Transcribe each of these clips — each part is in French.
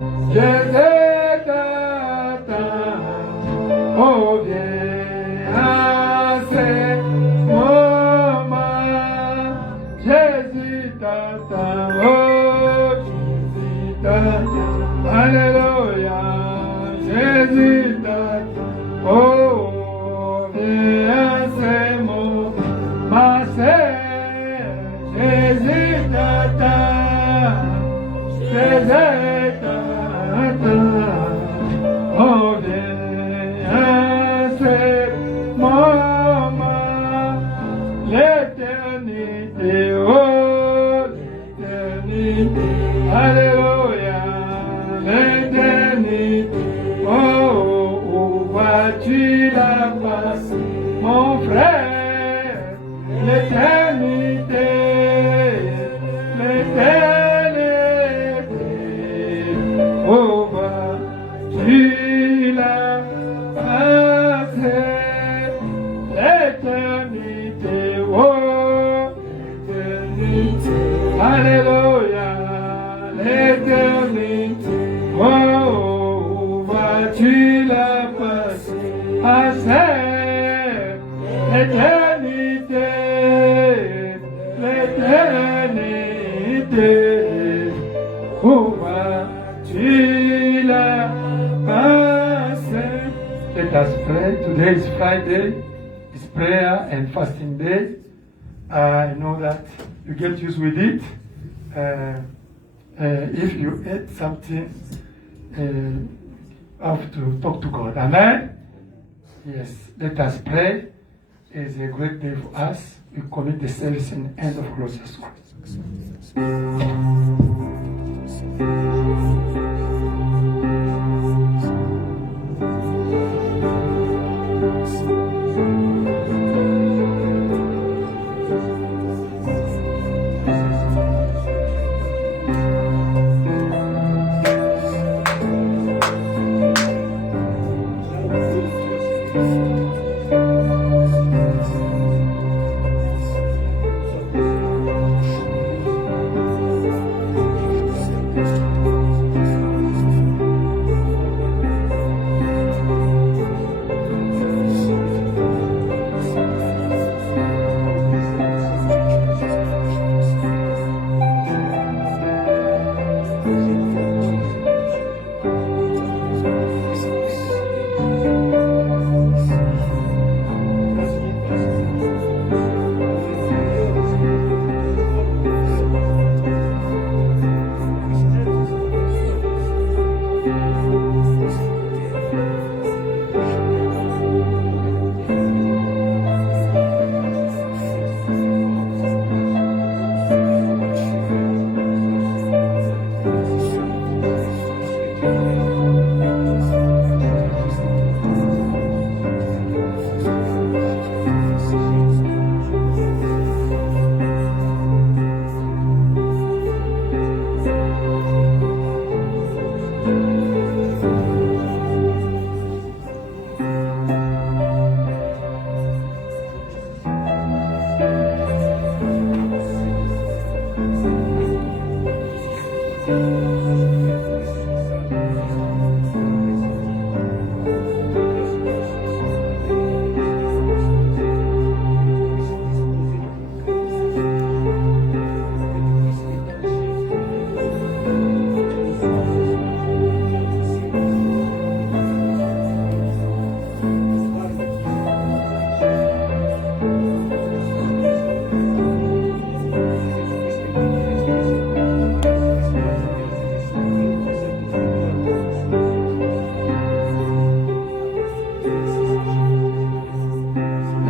Jésus t'attend, oh viens à ce moment. Jésus t'attend, oh Jésus t'attend, alléluia. Jésus t'attend, oh viens à ce moment. Ma sœur, Jésus t'attend, Jésus oh, viens à ce moment, l'éternité, oh, l'éternité, alléluia, l'éternité, oh, où vas-tu la passer, mon frère, l'éternité, oh, tu l'as passé, l'éternité, oh, l'éternité, alléluia, l'éternité, oh, vas-tu la passer, l'éternité, l'éternité, oh, vas-tu la Let us pray. Today is Friday. It's prayer and fasting day. I know that you get used with it. If you eat something, you have to talk to God. Amen? Yes. Let us pray. It's a great day for us. We commit the service in the hand of Colossians Christ.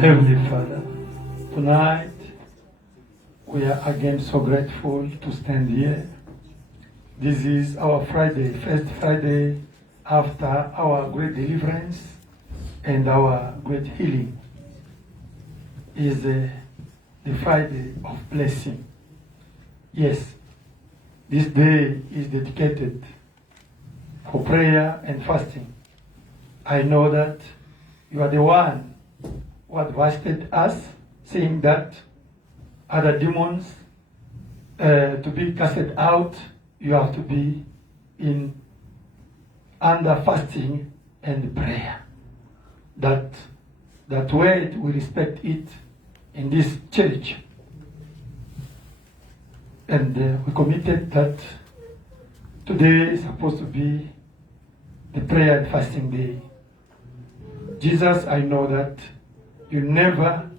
Heavenly Father, tonight we are again so grateful to stand here. This is our Friday, first Friday after our great deliverance and our great healing. Is the Friday of blessing. Yes, this day is dedicated for prayer and fasting. I know that you are the one who advised us, saying that other demons to be casted out, you have to be in under fasting and prayer. That way we respect it in this church. And we committed that today is supposed to be the prayer and fasting day. Jesus, I know that you never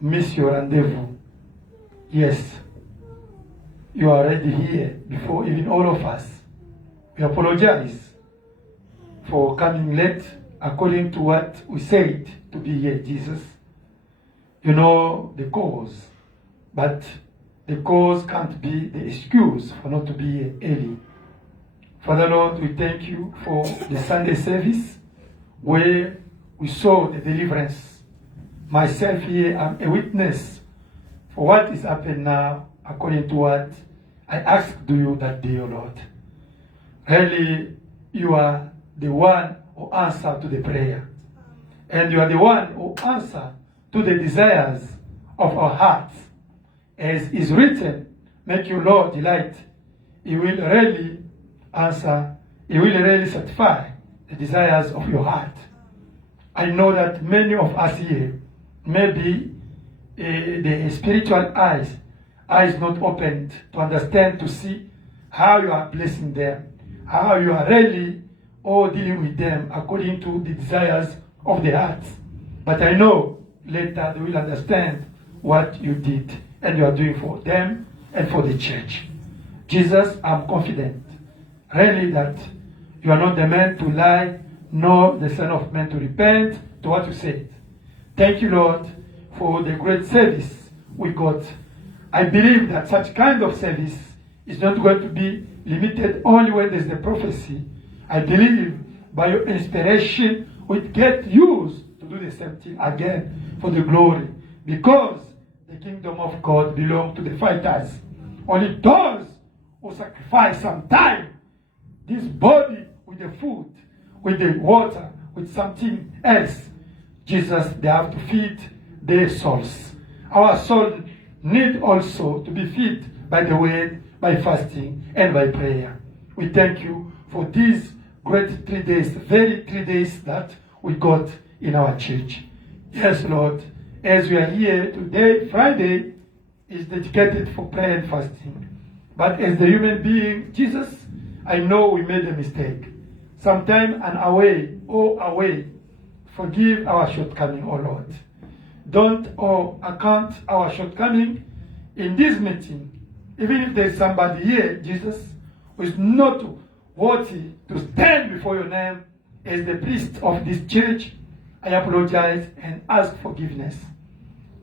miss your rendezvous. Yes, you are already here before even all of us. We apologize for coming late according to what we said to be here, Jesus. You know the cause, but the cause can't be the excuse for not to be here early. Father Lord, we thank you for the Sunday service where we saw the deliverance. Myself here, I'm a witness for what is happening now according to what I asked you that day, O Lord. Really, you are the one who answers to the prayer. And you are the one who answers to the desires of our hearts. As is written, make you Lord delight. He will really answer, He will really satisfy the desires of your heart. I know that many of us here, maybe the spiritual eyes not opened to understand, to see how you are blessing them, how you are really dealing with them according to the desires of the heart. But I know later they will understand what you did and you are doing for them and for the church. Jesus, I'm confident really that you are not the man to lie, nor the Son of Man to repent to what you said. Thank you, Lord, for the great service we got. I believe that such kind of service is not going to be limited only when there's the prophecy. I believe by your inspiration we get used to do the same thing again for the glory. Because the kingdom of God belongs to the fighters. Only those who sacrifice some time, this body with the food, with the water, with something else, Jesus, they have to feed their souls. Our soul need also to be fed by the word, by fasting, and by prayer. We thank you for these great 3 days, very 3 days that we got in our church. Yes, Lord, as we are here today, Friday is dedicated for prayer and fasting. But as the human being, Jesus, I know we made a mistake. Sometime and away, forgive our shortcoming, O Lord. Don't account our shortcoming in this meeting. Even if there's somebody here, Jesus, who is not worthy to stand before your name as the priest of this church, I apologize and ask forgiveness.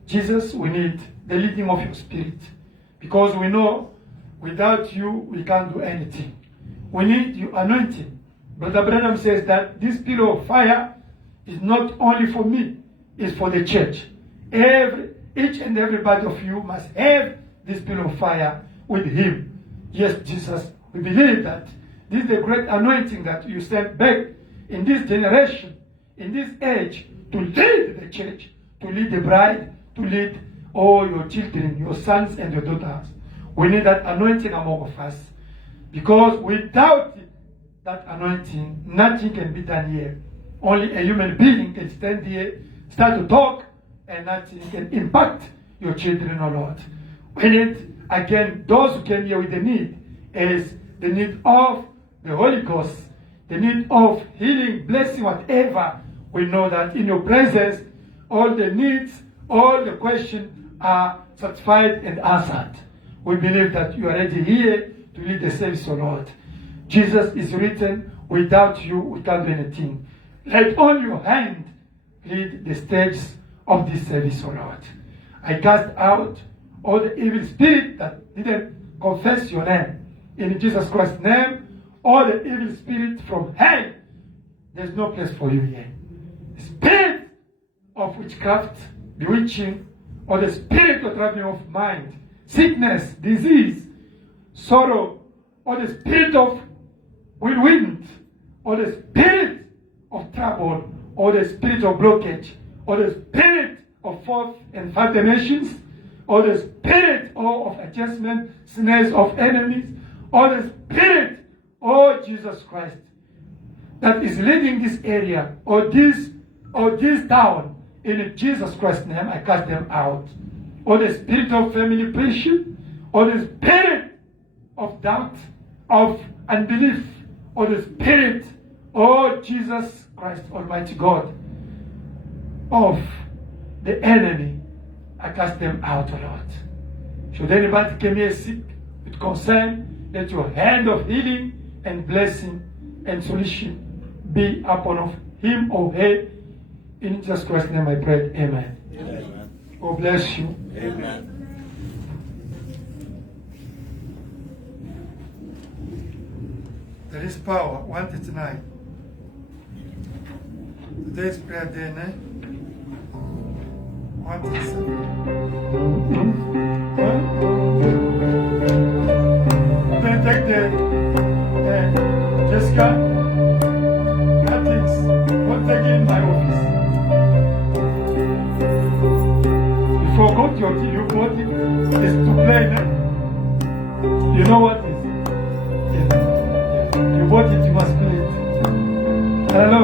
Jesus, we need the leading of your spirit, because we know without you we can't do anything. We need your anointing. Brother Branham says that this pillar of fire is not only for me, it's for the church. Each and everybody of you must have this pillar of fire with him. Yes, Jesus, we believe that this is the great anointing that you sent back in this generation, in this age, to lead the church, to lead the bride, to lead all your children, your sons and your daughters. We need that anointing among us. Because without that anointing, nothing can be done here. Only a human being can stand here, start to talk, and nothing can impact your children, O Lord. We need, again, those who came here with the need, is the need of the Holy Ghost, the need of healing, blessing, whatever. We know that in your presence, all the needs, all the questions are satisfied and answered. We believe that you are already here to lead the service, O Lord. Jesus is written, without you we can't do anything. Let only your hand lead the stages of this service, O Lord. I cast out all the evil spirit that didn't confess your name. In Jesus Christ's name, all the evil spirit from hell, there's no place for you here. The spirit of witchcraft, bewitching, or the spirit of traveling of mind, sickness, disease, sorrow, or the spirit of whirlwind, or the spirit of trouble, or the spirit of blockage, or the spirit of fourth and five dimensions, or the spirit of adjustment, snares of enemies, or the spirit, Jesus Christ. that is leaving this area or this town, in Jesus Christ's name, I cast them out. Or the spirit of family pressure, or the spirit of doubt, of unbelief, or the spirit, oh Jesus Christ, Almighty God, of the enemy, I cast them out, O Lord. Should anybody come here sick with concern, let your hand of healing and blessing and solution be upon him or her. In Jesus Christ's name I pray. Amen. Amen. God bless you. Amen. There is power. Want it tonight. Today is prayer day, ne? Want it Then take Jessica, things. Don't take it in my office. You forgot you bought it. It's to play, ne? You know what it is? You bought it, you must play it. Hello.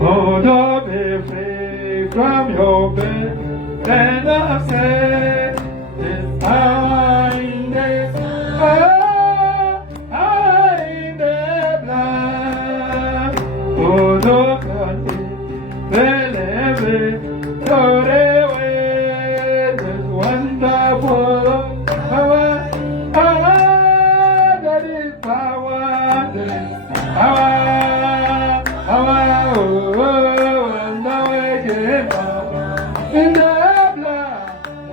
Oh, don't be free from your bed. Then I say, there's power in this power in the blood. Oh, don't believe, throw it away. There's wonderful power. There is power. There is power. And now again, power in the blood,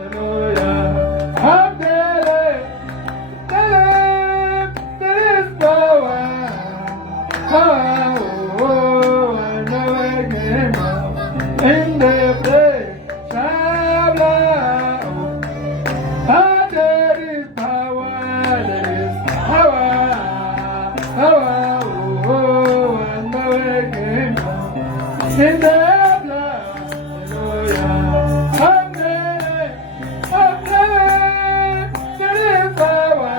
hallelujah, of the Lamb, there is power, and now again, power in the place of blood, there is power, and now again, in the blood, hallelujah, there is power,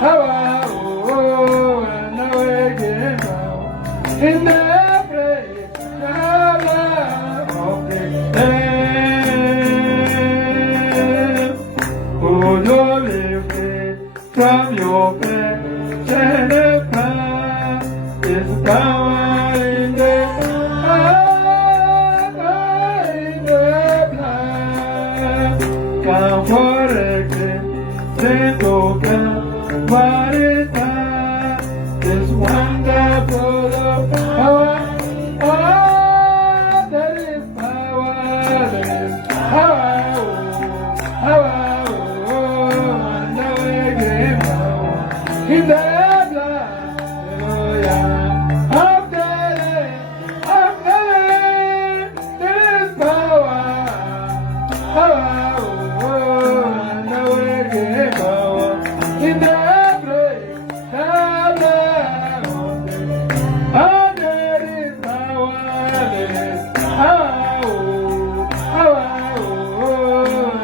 and now again, in the praise of the Lamb. Oh, don't live from your bed, and the power is power in the come for it, then go down. What is that? This wonderful power. Oh, there is power, there is power, and now again power in the blood, hallelujah, of the Lamb, there is power, and now again power in the praise of the Lamb. Oh, there is power,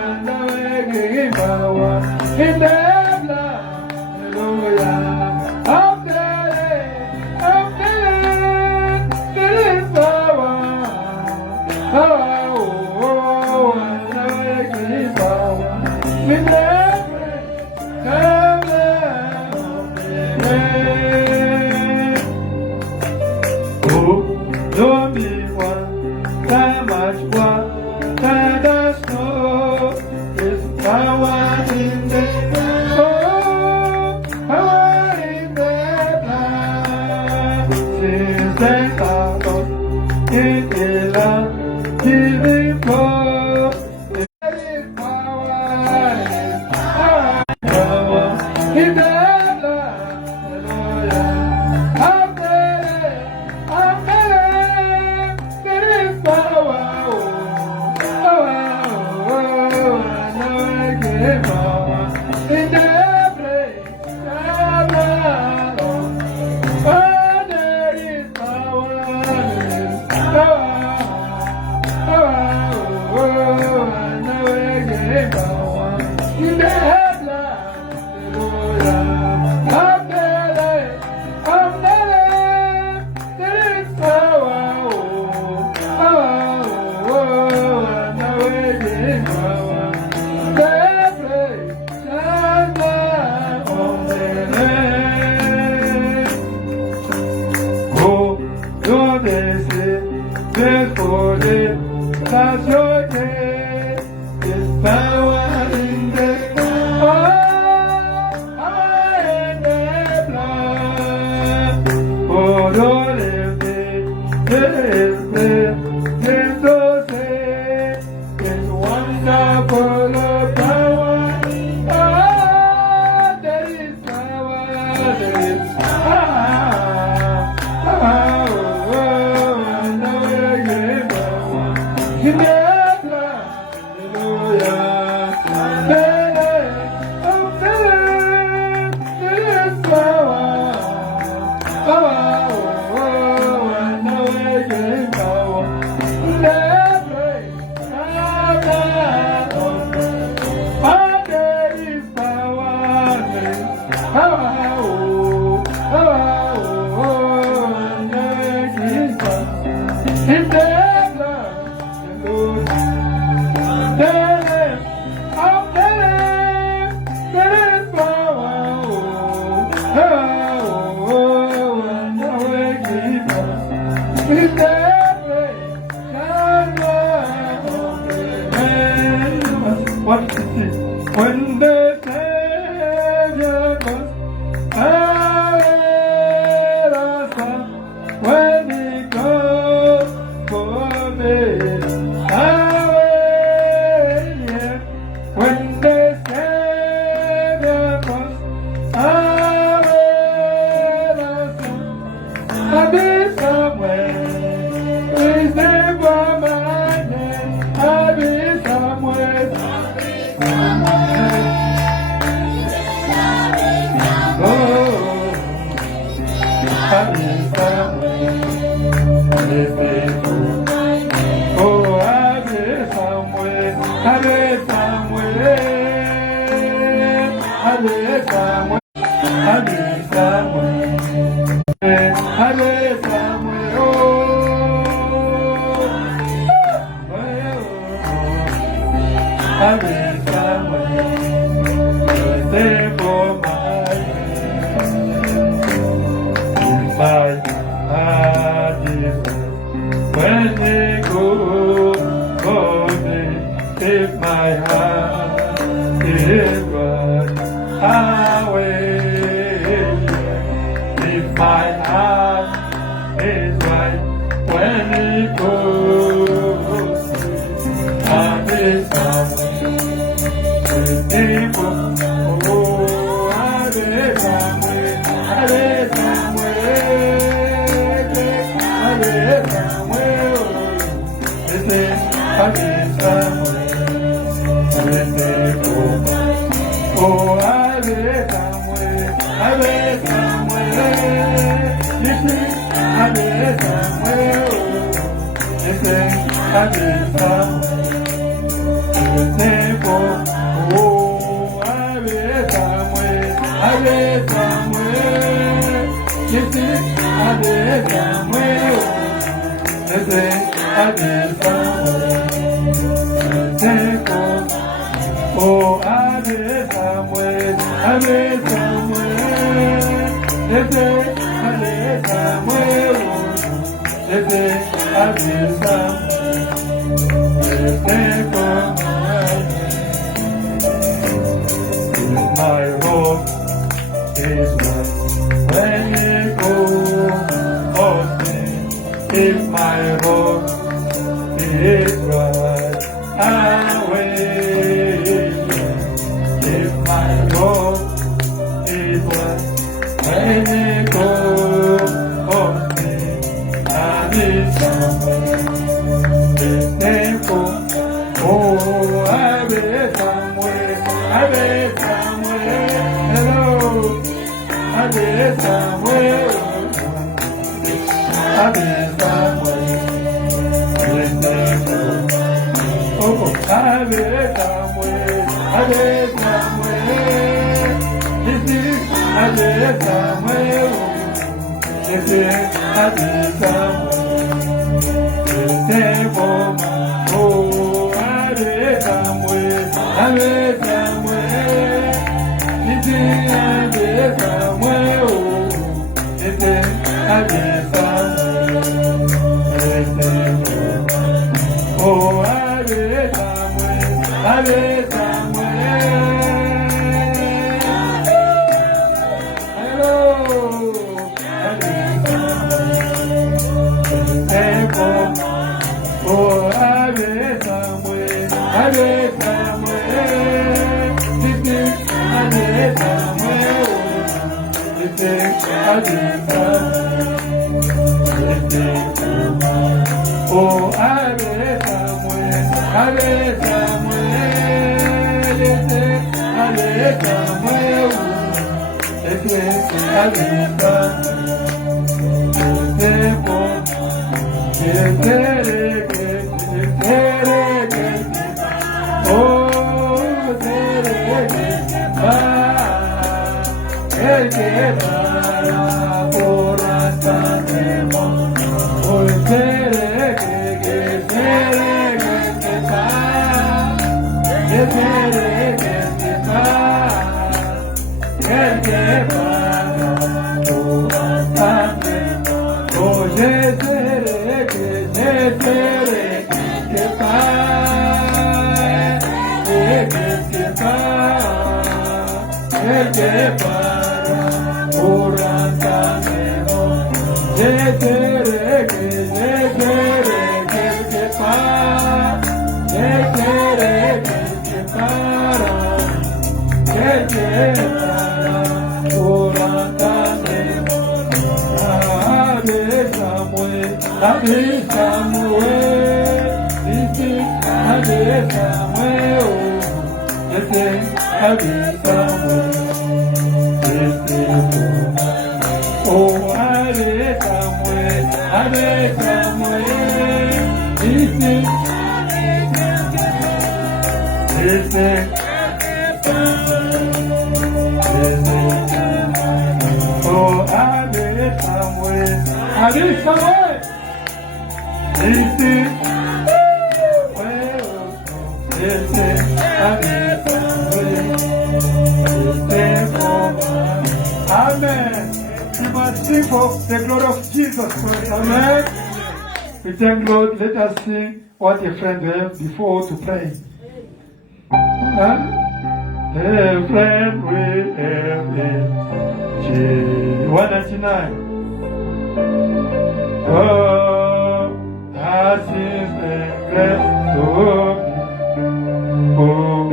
and now again power in the blood, hallelujah, of the Lamb, there is power, and now again power in the don't be one, that much one, that does know is power in the power in the blood. Since they are lost in the land, giving flow, there is power in the When the Savior comes, when He comes for me, when the Savior comes, I'll be somewhere. Is there for my name? I'll be somewhere. When we go, if my heart is right, I will. If my heart is right, when we go, I'll be somewhere. Oh, I'll be somewhere. I'll be My hope is right when you go, if my hope is right, I will. If my hope is right when you go, I need somewhere. Oh, I'll be somewhere. I'll be somewhere. Hello, I'll be somewhere. I'll be somewhere. Oh, I'll be somewhere. I'll be somewhere. This is I'll be somewhere. This is I'll be somewhere. Oh, I'll be somewhere. I'll be somewhere. This is I'll be somewhere. This is I'll be somewhere. Oh, I'll be somewhere. I'll be somewhere. Hello, I'll be somewhere. Oh, Ave Samuel, Ave Samuel, Ave Samuel, Ave Amen. We must sing for the glory of Jesus Christ. Amen. We thank God. Let us sing what a friend have before to pray. A friend we have in Jesus. 199. Oh, that is the grace to me. Oh,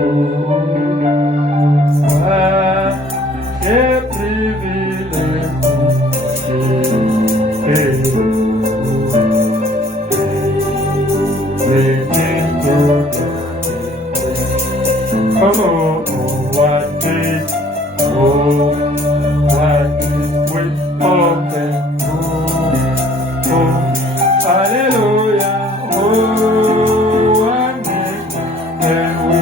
what a privilege to oh, what is, we open, hallelujah, what can we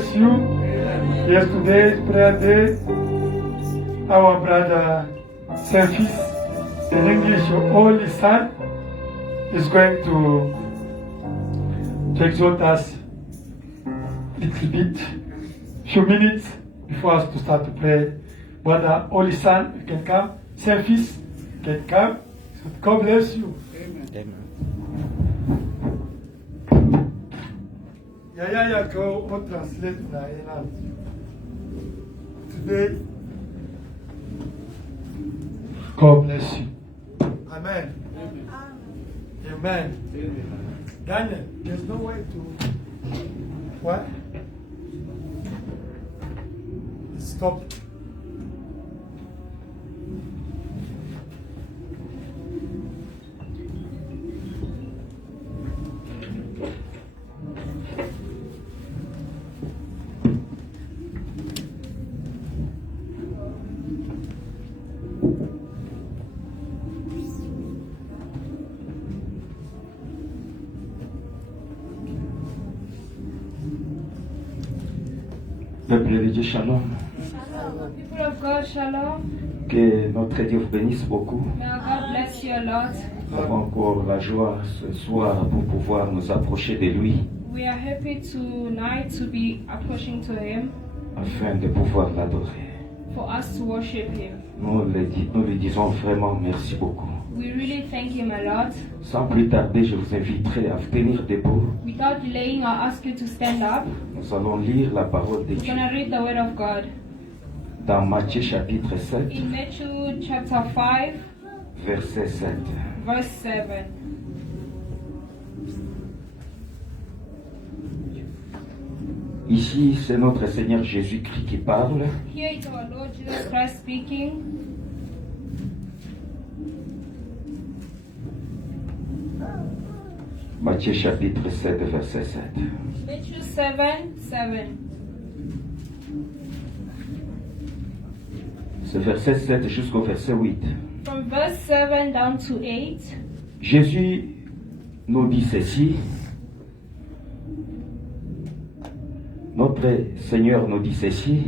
bless you. Yesterday, prayer day, our brother Selfies, in English, Holy Son, is going to exhort us a little bit, few minutes before us to start to pray. Brother Holy Son, you can come. Selfies, you can come. So God bless you. Amen. Yeah, go on translate now. Today, God bless you. Amen. Amen. Daniel, there's no way to. What? Stop. Peuple de Dieu, shalom. Shalom. People of God, shalom. Que notre Dieu vous bénisse beaucoup. May our God bless you a lot. Nous avons encore la joie ce soir pour pouvoir nous approcher de lui We are happy tonight to be approaching to Him afin de pouvoir l'adorer. for us to worship Him. Nous lui disons vraiment merci beaucoup. We really thank Him a lot. Sans plus tarder, je vous inviterai à venir debout. Without delaying, I'll ask you to stand up. Nous allons lire la parole de We're Dieu going to read the Word of God. dans Matthieu chapitre 7, In Matthew chapter 5, verset 7. verse 7. Ici, c'est notre Seigneur Jésus-Christ qui parle. Here is our Lord Jesus Christ speaking. Matthieu chapitre 7, verset 7. Matthew 7, 7. Ce verset 7 jusqu'au verset 8. From verse 7 down to 8. Jésus nous dit ceci. Notre Seigneur nous dit ceci.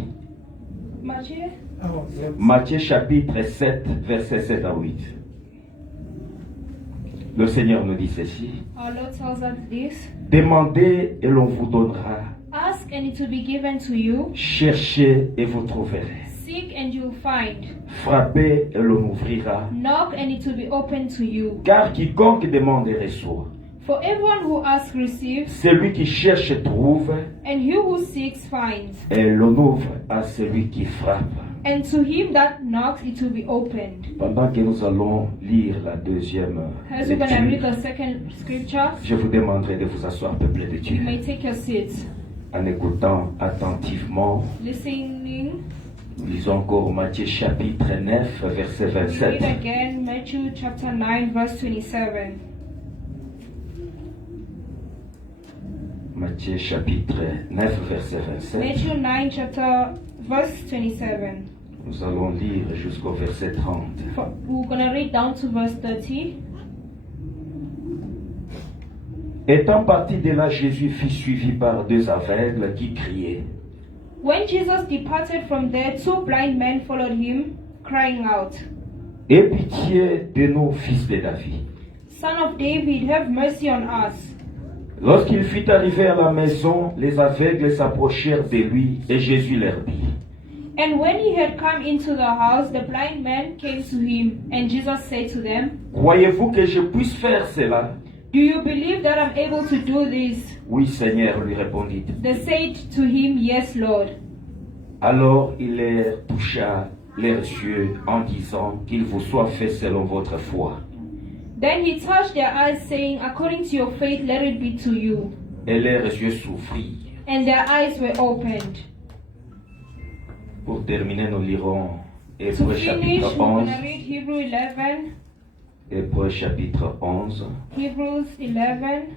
Matthew? Oh, yeah. Matthieu chapitre 7, verset 7 à 8. Le Seigneur nous dit ceci. Our Lord tells us this. Demandez et l'on vous donnera. Ask and it will be given to you. Cherchez et vous trouverez. Seek and you'll find. Frappez et l'on ouvrira. Knock and it will be open to you. Car quiconque demande et reçoit. For everyone who asks receives, Celui qui cherche trouve. and he who seeks finds. Et l'on ouvre à celui qui frappe. And to him that knocks it will be opened. Pendant que nous allons lire la deuxième As we're going to read lecture, the second scripture, je vous demanderai de vous asseoir, peuple de Dieu, you may take your seats. en écoutant attentivement. Listening, Nous lisons encore Matthieu chapitre 9, verset we read 27. again Matthew chapter 9, verse 27. Matthieu chapitre 9, verset 27. Matthew 9, chapter verse 27. Nous allons lire jusqu'au verset 30. We're going to read down to verse 30. Étant parti de là, Jésus fut suivi par deux aveugles qui criaient. When Jesus departed from there, two blind men followed him, crying out, Aie pitié de nous, fils de David. Son of David, have mercy on us. Lorsqu'il fut arrivé à la maison, les aveugles s'approchèrent de lui et Jésus leur dit, And when he had come into the house, the blind men came to him, and Jesus said to them, Croyez-vous que je puisse faire cela? Do you believe that I'm able to do this? Oui, Seigneur, lui répondit. They said to him, Yes, Lord. Alors il les toucha leurs yeux en disant qu'il vous soit fait selon votre foi. Then he touched their eyes, saying, According to your faith, let it be to you. Et leurs yeux s'ouvrirent. And their eyes were opened. Pour terminer, nous lirons To Hébreux finish, chapitre we're going 11. to read Hebrew 11. Hébreux chapitre 11. Hebrews 11.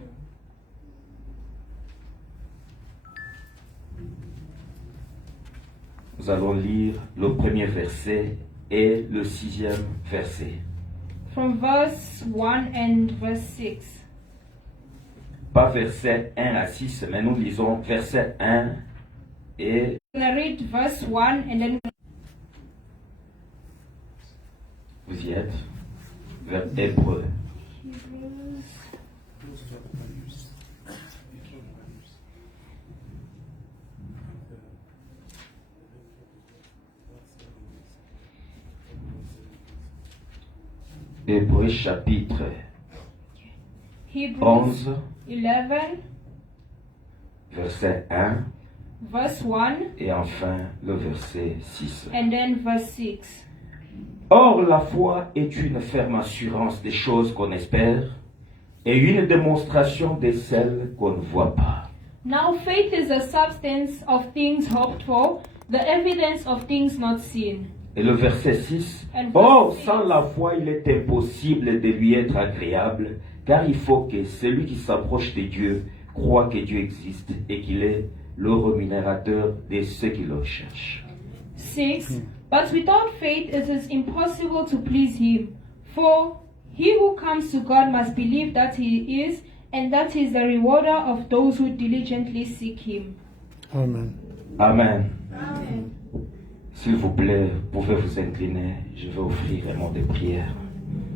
Nous allons lire le premier verset et le sixième verset. From verse 1 and verse 6. Pas verset 1 à 6, mais nous lisons verset 1 Et I'm going to read verse 1 and then vous y êtes. Vers Hébreux. Hebrews. Hébreux chapitre Hebrews 11, 11, verset 1 verse 1 et enfin le verset 6. and then verse 6. Or, la foi est une ferme assurance des choses qu'on espère et une démonstration de celles qu'on ne voit pas. Now faith is the substance of things hoped for, the evidence of things not seen. Et le verset 6. And Or, verse 6. sans la foi, il est impossible de lui être agréable, car il faut que celui qui s'approche de Dieu croit que Dieu existe et qu'il est le rémunérateur de ceux qui le cherchent. 6. But without faith it is impossible to please him. For he who comes to God must believe that he is, and that he is the rewarder of those who diligently seek him. Amen. Amen. S'il vous plaît, vous pouvez vous incliner. Je vais offrir un mot de prière.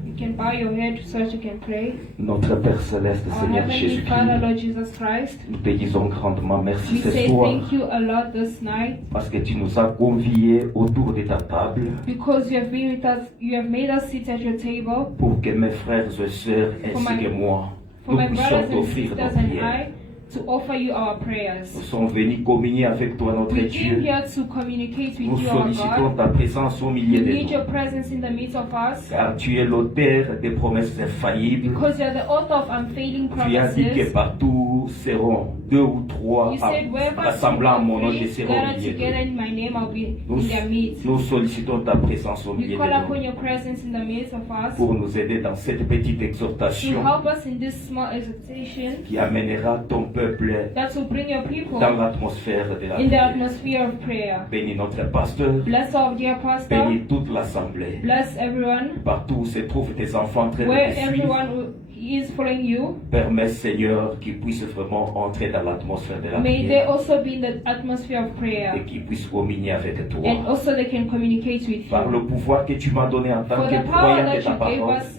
You can bow your head so that you can pray. Notre Père Céleste, Our Seigneur Heavenly Jésus-Christ, Father, Lord Jesus Christ, nous te disons grandement merci we ce say soir thank you a lot this night parce que tu nous as conviés autour de ta table because you have been with us, you have made us sit at your table. pour que mes frères et sœurs ainsi my- que moi, For nous my puissions brothers and t'offrir sisters nos and prières. I, to offer you our Nous prayers. sommes venus communier avec toi, notre We came Dieu. here to communicate Nous with you, our sollicitons God. ta présence au milieu We de need your nous. presence in the midst of us Car tu es l'auteur des promesses infaillibles. because you are the author of unfailing Tu as dit que promises. partout seront deux ou trois You said wherever rassemblant à mon nom, je two serai au gather milieu together d'eux. in my name, I'll be Nous, in their midst. nous sollicitons ta présence au We milieu call de upon nous your presence in the midst of us pour nous aider dans cette petite to exhortation help us in this small exhortation qui amènera ton peuple that will bring your people dans l'atmosphère de la in the prière. atmosphere of prayer. Bénis notre pasteur, Bless our dear pastor. bénis toute l'assemblée. Bless everyone. Partout où se trouvent tes enfants en train de Where te suivre, everyone is following you, permets Seigneur qu'ils puissent vraiment entrer dans l'atmosphère de la may they prière also be in the atmosphere of prayer. et qu'ils puissent communier avec And toi. also they can communicate with Par you. le pouvoir que tu m'as donné en tant For que the power croyant that de ta you gave parole, us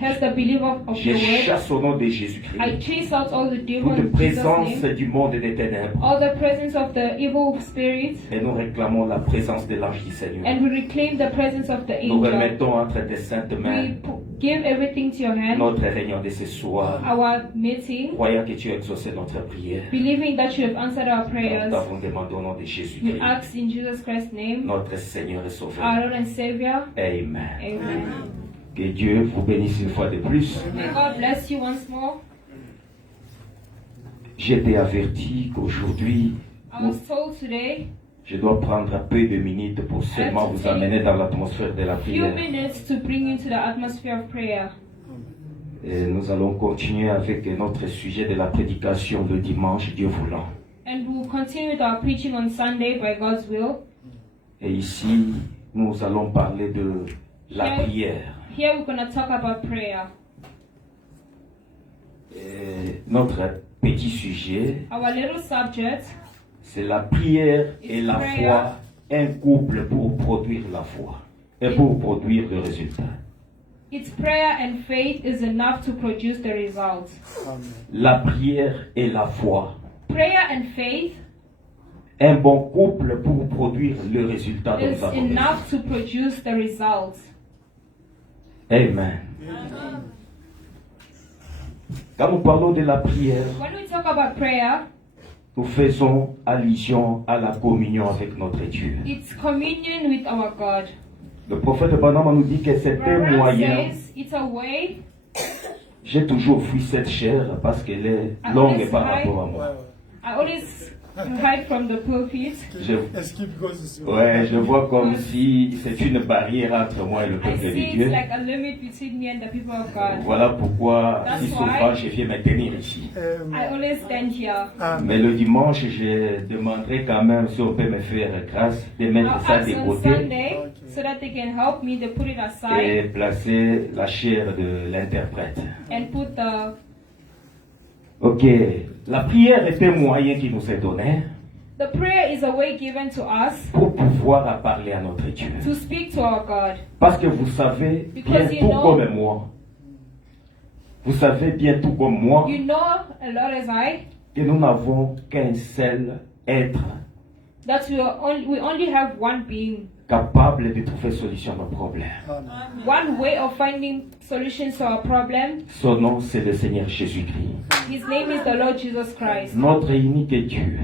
has the believer of je your word. chasse au nom de I Jésus-Christ chase out all the devil toute in Jesus' présence name, du monde des ténèbres all the presence of the evil spirit, et nous réclamons la présence de l'ange du Seigneur. and we reclaim the presence of the Nous angel. remettons entre tes saintes mains Give everything to your hand, notre réunion de ce soir, our meeting, croyant que tu as exaucé notre prière. believing that you have answered our Nous prayers. t'avons demandé au nom de We Jésus-Christ, ask in Jesus Christ's name, notre Seigneur et Sauveur. our Lord and Savior. Amen. Amen. Que Dieu vous bénisse une fois de plus. May God bless you once more. J'ai été averti qu'aujourd'hui, I was told today, je dois prendre un peu de minutes pour seulement vous amener dans l'atmosphère de la few prière. minutes to bring you to the atmosphere of prayer. Et nous allons continuer avec notre sujet de la prédication le dimanche, Dieu voulant. And we will continue with our preaching on Sunday by God's will. Et ici, nous allons parler de la prière. Here we're going to talk about prayer. Et notre petit sujet, Our little subject c'est la prière et la foi, un couple pour produire la foi et pour produire le résultat. It's prayer and faith is enough to produce the results. La prière et la foi, Prayer and faith un bon couple pour produire le résultat dont is nous avons besoin. enough to produce the results. Amen. Quand nous parlons de la prière, When we talk about prayer, nous faisons allusion à la communion avec notre Dieu. it's communion with our God. Le prophète Branham nous dit que c'est un Branham moyen. says it's a way. J'ai toujours fui cette chair parce qu'elle est longue par rapport à moi. I always hide from the pulpit. Ouais, je vois comme si c'est une barrière entre moi et le I peuple de see it's Dieu. like a limit between me and the people of God. Voilà pourquoi That's si souvent why je viens me tenir ici. I always stand here. Mais le dimanche, je demanderai quand même si on peut me faire grâce de I'll mettre ça ask de on côté Sunday so that they can help me to put it aside et placer la chair de l'interprète. and put the. Ok, la prière est un moyen qui nous est donné The prayer is a way given to us pour pouvoir parler à notre Dieu. to speak to our God. Parce que vous savez bien Because you tout know- comme moi, vous savez bien tout comme moi, You know a lot as I que nous n'avons qu'un seul être that we only have one being, capable de trouver solution à nos problèmes. one way of finding solutions to our problem. Son nom, c'est le Seigneur Jésus-Christ, His name is the Lord Jesus Christ, notre unique Dieu.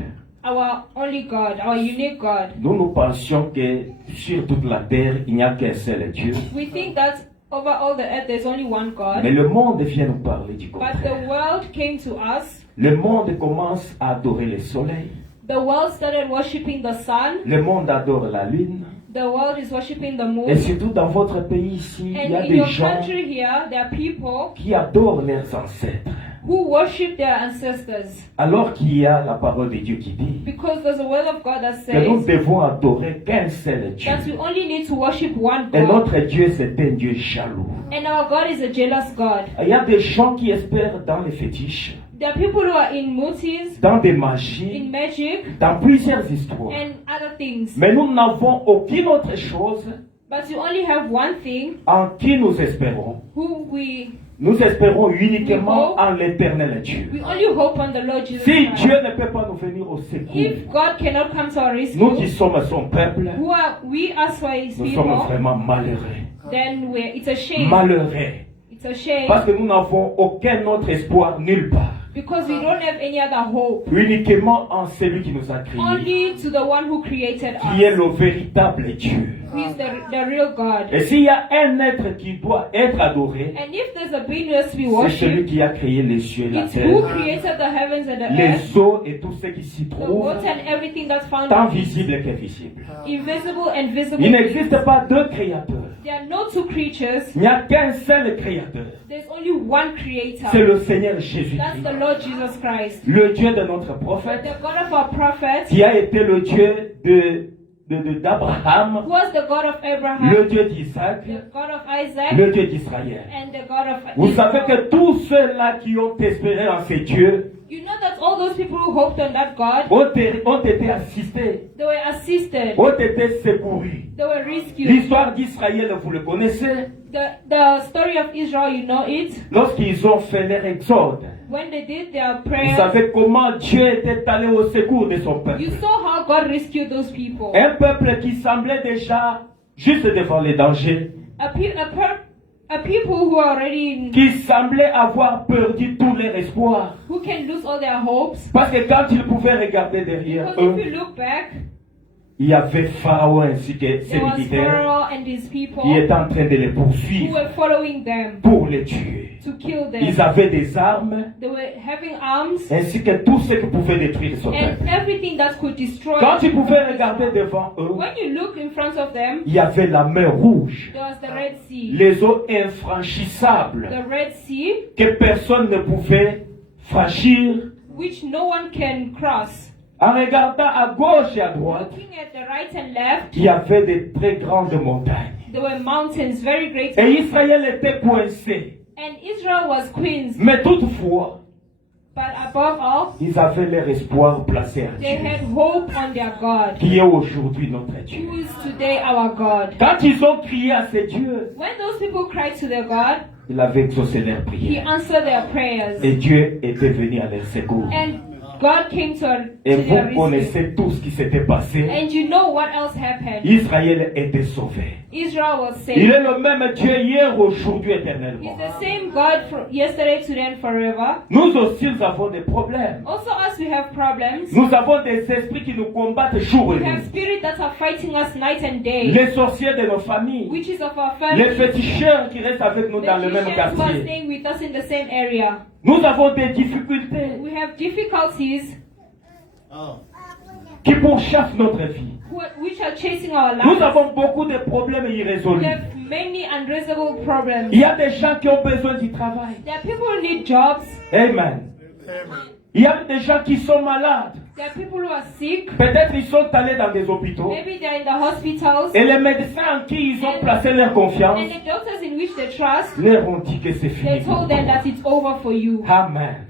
our only God, our unique God. Nous pensions que sur toute la terre, il n'y a qu'un seul Dieu. We think that over all the earth there's only one God, Mais le monde vient nous parler du but contraire. the world came to us. Le monde commence à adorer le soleil. The world started worshiping the sun. Le monde adore la lune. The world is worshiping the Et moon. surtout dans votre pays ici, il y a And in des your gens country here, there are people qui adorent leurs ancêtres. who worship their ancestors. Alors qu'il y a la parole de Dieu qui dit Because there's a word of God that que nous says devons adorer qu'un seul Dieu. that we only need to worship one Et God. notre Dieu, c'est un Dieu jaloux. And our God is a jealous God. Il y a des gens qui espèrent dans les fétiches, There are people who are in motives, dans des in magies, magic, dans plusieurs histoires. and other things. Mais nous n'avons aucune autre chose But you only have one thing en qui nous espérons. who we Nous espérons uniquement en l'éternel Dieu. only hope on the Lord Jesus Si Christ. Dieu ne peut pas nous venir au secours, If God cannot come to our nous qui rescue, sommes son peuple, who are we as for His nous sommes people, vraiment malheureux. then it's a shame. Malheureux. It's a shame Parce que nous n'avons aucun autre espoir nulle part. because we don't have any other hope. Uniquement en celui qui nous a créés, Only to the one who created qui est us, le véritable Dieu. who is the real God. Et s'il y a un être qui doit être adoré, And if there's a being who has to be c'est celui worshipped, qui a créé les cieux et la it's who terre, created the heavens and the earth, les eaux et tout ce qui s'y the trouve, water and everything that's found tant in it, visible qu'invisible. invisible and visible. Il n'existe pas deux créateurs. There are no two creatures. Il n'y a qu'un seul créateur. There's only one C'est creator. le Seigneur That's Jésus-Christ. the Lord Jesus Christ. Le Dieu de notre prophète, The God of our prophet, qui a été le Dieu d'Abraham, who was the God of le Abraham, Dieu d'Isaac, the God of Isaac, le Dieu d'Israël. and the God of Vous savez Israel. que tous ceux-là qui ont espéré en ces dieux You know that all those people who hoped on that God, ont été assistés, they were assisted, ont été secourus. they were rescued. L'histoire d'Israël, vous le connaissez, The story of Israel, you know it. lorsqu'ils ont fait leur exode. When they did their Vous prayers, savez comment Dieu était allé au secours de son peuple. you saw how God rescued those people. Un peuple qui semblait déjà juste devant les dangers, A people who are already in, qui semblait avoir perdu tout leur espoir. who can lose all their hopes. Parce que quand ils pouvaient regarder derrière Because eux, if you look back, il y avait Pharaon ainsi que ses there was militaires Pharaoh and his people qui étaient en train de les who poursuivre were following them pour les tuer. to kill Ils them. avaient des armes They were having arms ainsi que tout ce qui pouvait détruire son and peuple. everything that could destroy. Quand ils pouvaient regarder devant eux, When you look in front of them, il y avait la mer rouge, there was the Red Sea. les eaux infranchissables The Red Sea, que personne ne pouvait franchir. which no one can cross. En regardant à gauche et à droite, Looking at the right and left, il y avait des très grandes montagnes. there were mountains, very great. Et Israël était coincé. And Israel was queens. Mais toutefois, But above all, ils avaient leur espoir placé en they Dieu, had hope on their God, qui est aujourd'hui notre Dieu. who is today our God. Quand ils ont crié à ces dieux, When those people cried to their God, il avait exaucé leur He prière. answered their prayers. Et Dieu était venu à leur secours. And God came to Et their vous rescue. connaissez tout ce qui s'était passé. And you know what else happened? Israël était sauvé. Israel was Il saved. est le même Dieu hier, aujourd'hui, He's éternellement. the same God from yesterday, today, and forever. Nous aussi, nous avons des problèmes. Also, us, we have problems. Nous avons des esprits qui nous combattent jour et We have nuit. spirits that are fighting us night and day. Les sorciers de nos familles. Witches of our Les family. féticheurs qui restent avec nous dans le même Magicians who are quartier. staying with us in the same area. Nous avons des difficultés We have difficulties qui pourchassent notre vie. which are chasing our Nous lives. avons beaucoup de problèmes We irrésolus. have many unresolvable problems. Il y a des gens qui ont besoin du travail. There are people who need jobs. Amen. Il y a des gens qui sont malades. There are people who are sick. Peut-être ils sont allés dans des hôpitaux. Maybe they're in the hospitals. Et les médecins en qui ils ont placé leur confiance And the doctors in which they trust, leur ont dit que c'est they fini. pour told them toi. that it's over for you. Amen.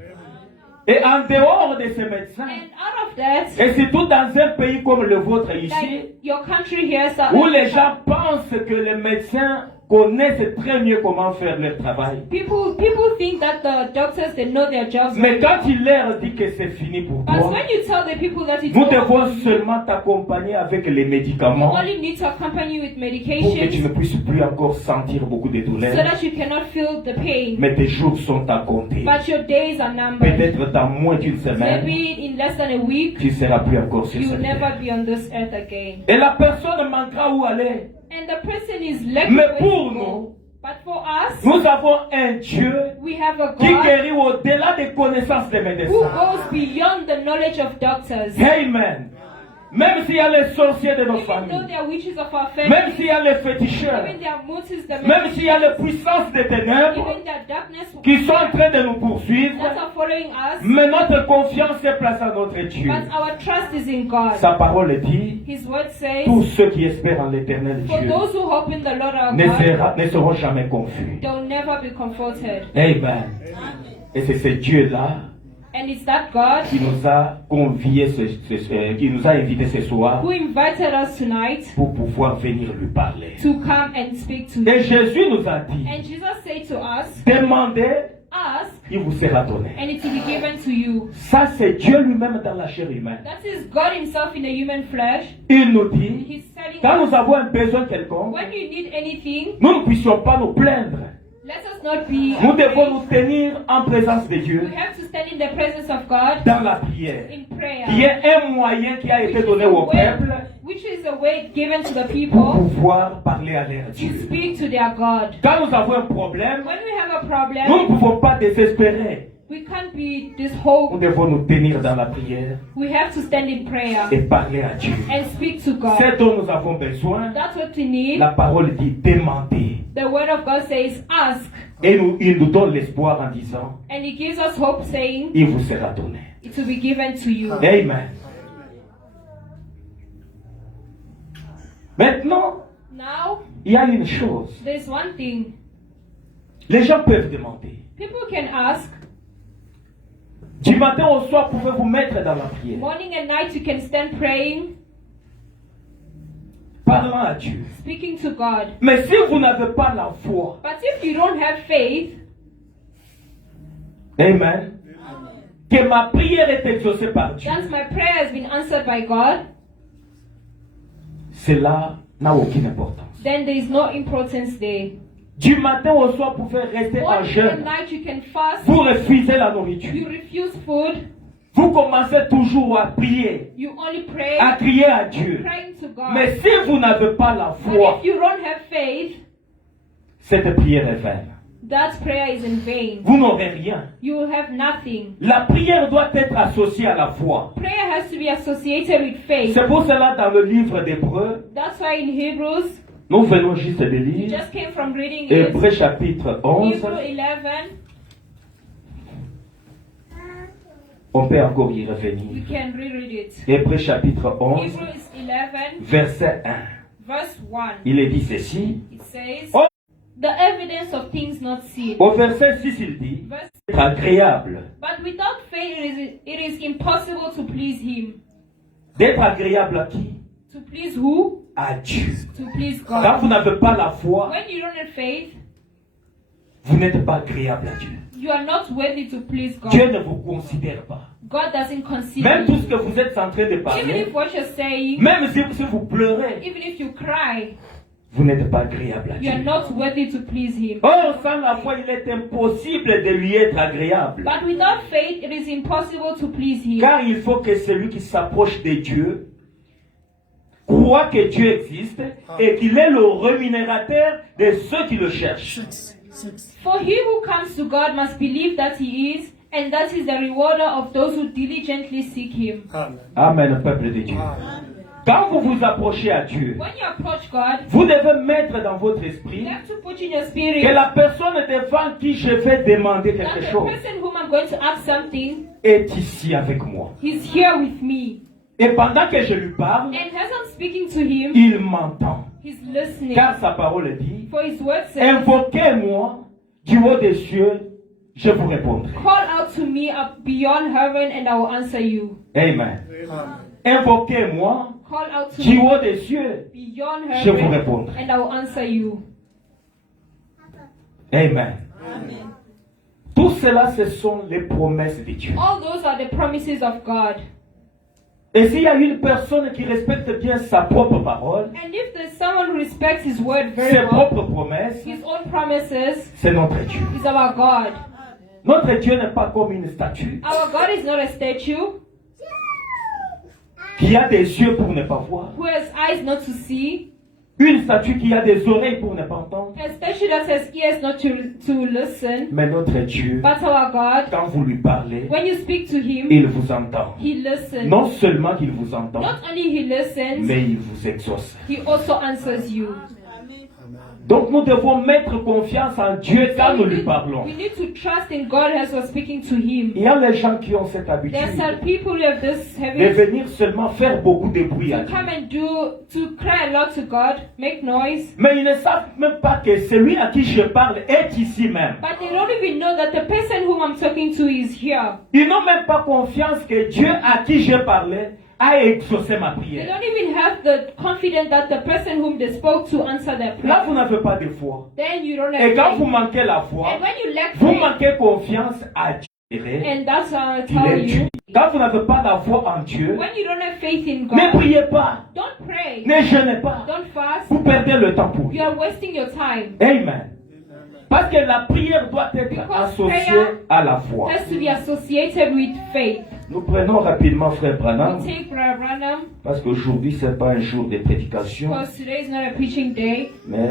Et en dehors de ces médecins, And out of that, et surtout dans un pays comme le vôtre ici, like your country here, South où les Africa, gens pensent que les médecins connaissent très mieux comment faire leur travail. people think that the doctors, they know their jobs. Mais quand il leur dit que c'est fini pour But toi, when you tell the people that it's nous over, devons seulement t'accompagner avec les you médicaments only need to accompany you with pour que tu medications ne puisses plus encore sentir beaucoup de so douleur. that you cannot feel the pain. Mais tes jours sont à compter. But your days are numbered. Peut-être dans moins d'une semaine, Maybe in less than a week, tu ne seras plus encore sur you cette will never terre. be on this earth again. Et la personne manquera où aller. And the person is left Mais with pour you. nous, But for us, nous avons un Dieu we have a qui God guérit au-delà des connaissances des who médecins. goes beyond the knowledge of doctors. Amen. Même s'il y a les sorciers de nos Even though familles, they are witches of our même family, s'il y a les féticheurs, even their motives, the même s'il y a les puissances des ténèbres even their darkness qui sont en train de nous poursuivre, that are following us, mais notre confiance est placée en notre Dieu. but our trust is in God. Sa parole dit, His word says, tous ceux qui espèrent en l'éternel for Dieu those who hope in the Lord our ne God, seront jamais confus. they'll never be comforted. Amen. Et c'est ce Dieu-là And it's that God qui nous a conviés, qui nous a invités ce soir who invited us tonight pour pouvoir venir lui parler. to come and speak to Et you. Jésus nous a dit, And Jesus said to us, demandez, ask, il vous sera donné. and it will be given to you. Ça, c'est Dieu lui-même dans la chair humaine. That is God himself in a human flesh. Il nous dit, He's telling quand us, nous avons un besoin quelconque, when you need anything, nous ne puissions pas nous plaindre. let us not be Nous devons afraid. nous tenir en présence de Dieu We have to stand in the presence of God dans la prière, in prayer, qui est un moyen qui a été donné au peuple which is a way given to the pour people pouvoir parler à leur to Dieu. speak to their God. Quand nous avons un problème, When we have a nous problem, ne pouvons pas désespérer. we can't be this Nous hope. devons nous tenir dans la prière We have to stand in prayer et parler à Dieu. and speak to God. C'est dont nous avons besoin. That's what we need. La parole dit demandez. The word of God says, ask. Et il nous donne l'espoir en disant, And he gives us hope, saying, il vous sera donné. it will be given to you. Amen. Maintenant, Now, il y a une chose. there's one thing. Les gens peuvent demander. People can ask, Du matin au soir, pouvez-vous mettre dans la prière, morning and night you can stand praying, parlant à Dieu. speaking to God. Mais si vous n'avez pas la foi, But if you don't have faith, Amen, que ma prière est exaucée par Dieu, that my prayer has been answered by God, cela n'a aucune importance. then there is no importance there. Du matin au soir, vous pouvez rester en Morning and jeûne. night you can fast, Vous refusez la nourriture. you refuse food, Vous commencez toujours à prier, you only pray, à crier à Dieu. praying to God. Mais si vous n'avez pas la But foi, if you don't have faith, cette prière est vaine. that prayer is in vain. Vous n'aurez rien. You will have nothing. La prière doit être associée à la foi. Prayer has to be associated with faith. C'est pour cela dans le livre d'Hébreux, That's why in Hebrews, nous venons juste de we lire just came from reading it. Hébreux chapitre 11. Hebrew 11, On peut encore y we revenir. can reread it. Hébreux chapitre 11, Hebrews 11, verset 1. verse 1. Il est dit ceci. It says, Oh. the evidence of things not seen. Au verset 6, il dit, Verse, être agréable. but without faith it is impossible to please him. D'être agréable à qui? To please who? À Dieu. To please Quand God. vous n'avez pas la foi, When you don't have faith, vous n'êtes pas agréable à Dieu. you are not worthy to please God. Dieu ne vous considère pas. God doesn't consider Même tout you. ce que vous êtes en train de Even parler, if what you're saying, même si vous pleurez, even if you cry, vous n'êtes pas agréable à you are Dieu. not worthy to please him. Or, sans la foi, il est impossible de lui être agréable. But without faith, it is impossible to please him. Car il faut que celui qui s'approche de Dieu croit que Dieu existe et qu'il est le rémunérateur de ceux qui le cherchent. For he who comes to God must believe that he is, and that he is the rewarder of those who diligently seek him. Amen, peuple de Dieu. Quand vous vous approchez à Dieu, When you approach God, vous devez mettre dans votre you esprit have to put in your que spirit la personne devant qui je vais demander that quelque the chose person whom I'm going to ask something, est ici avec moi. he's here with me. Et pendant que je lui parle, And as I'm speaking to him, il m'entend. he's listening. Car sa parole dit, For his word says, invoquez-moi du haut des cieux, je vous répondrai. Call out to me up beyond heaven and I will answer you. Amen. Invoquez-moi Call out to du me haut des cieux, beyond je vous heaven répondrai. and I will answer you. Amen. Tout cela, ce sont les promesses de Dieu. All those are the promises of God. Et s'il y a une personne qui respecte bien sa propre parole, And if there's someone who respects his word very ses well, propres promesses, his own promises c'est notre Dieu. is our God. Notre Dieu n'est pas comme une statue Our God is not a statue qui a des yeux pour ne pas voir, who has eyes not to see, une statue qui a des oreilles pour ne pas entendre. a statue that has ears not to listen. Mais notre Dieu, But our God, quand vous lui parlez, when you speak to him, il vous entend. he listens. Non seulement qu'il vous entend, Not only he listens, mais il vous exauce. he also answers you. Donc nous devons mettre confiance en Dieu quand nous lui parlons. We need to trust in God as we're speaking to him. Il y a les gens qui ont cette habitude There are some people who have this de habit venir seulement faire beaucoup de bruit à to Dieu. come and to cry a lot to God, make noise. Mais ils ne savent même pas que celui à qui je parle est ici même. But they don't even know that the person whom I'm talking to is here. Ils n'ont même pas confiance que Dieu à qui je parlais a exaucé ma They prière. don't even have the confidence that the person whom they spoke to answered their Là, prayer. vous n'avez pas de foi. Then you don't Et have quand faith. vous manquez la foi, And when you lack vous faith, manquez confiance à Dieu. and that's what I Il tell est Dieu. you, Quand vous n'avez pas la foi en Dieu, when you don't have faith in ne God, priez pas, don't pray, ne jeûnez pas. don't fast. Vous perdez le temps pour You rien. are wasting your time. Amen. Parce que la prière doit être Because associée prayer à la foi. Has to be associated with faith. Nous prenons rapidement Frère Branham, We take Brother Branham parce qu'aujourd'hui ce n'est pas un jour de prédication, because today is not a preaching day. mais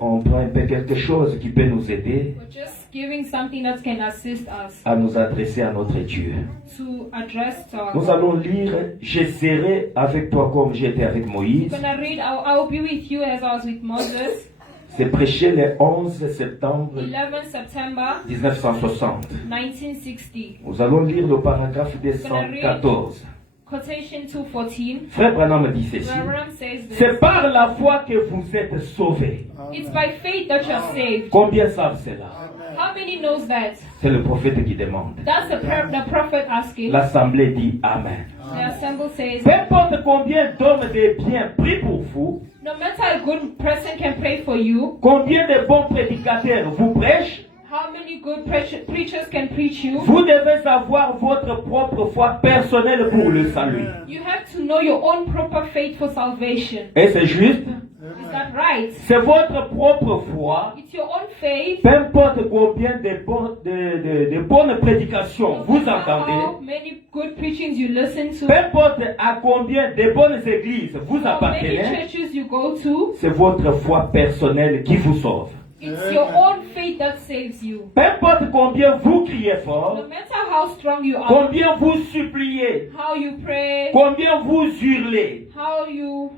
on prend un peu quelque chose qui peut nous aider We're just giving something that can assist us à nous adresser à notre Dieu. to address to our Nous God. allons lire « Je serai avec toi comme j'étais avec Moïse I'm gonna read. I will be with you as I was with Moses. » C'est prêché le 11 septembre 11 September 1960. 1960. Nous allons lire le paragraphe 214. Quotation 214. Frère Branham dit ceci. Brother Branham says this. C'est par la foi que vous êtes sauvés. It's by faith that you are saved. Combien savent cela? How many knows that? C'est le prophète qui demande. That's the prophet asking. L'assemblée dit Amen. The assembly says, Peu importe combien d'hommes de bien prient pour vous, no matter a good person can pray for you, combien de bons prédicateurs vous prêchent, how many good preachers can preach you, vous devez avoir votre propre foi personnelle pour le salut. you have to know your own proper faith for salvation. Et c'est juste, Is that right? c'est votre propre foi. It's your own faith. Peu importe combien de bonnes prédications vous No matter entendez, how many good preachings you listen to, peu importe à combien de bonnes églises vous how many appartenez, churches you go to, c'est votre foi personnelle qui vous sauve. it's your own faith that saves you. Peu importe combien vous criez No fort, matter how strong you are, combien vous suppliez, how you pray, combien vous hurlez. how you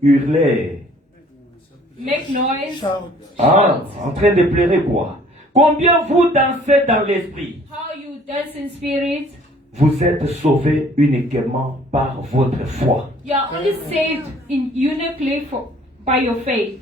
Hurlez. make noise, Ah, en train de pleurer quoi? Combien vous dansez dans l'esprit. how you dance in spirit, Vous êtes sauvés uniquement par votre foi. you are only saved uniquely by your faith.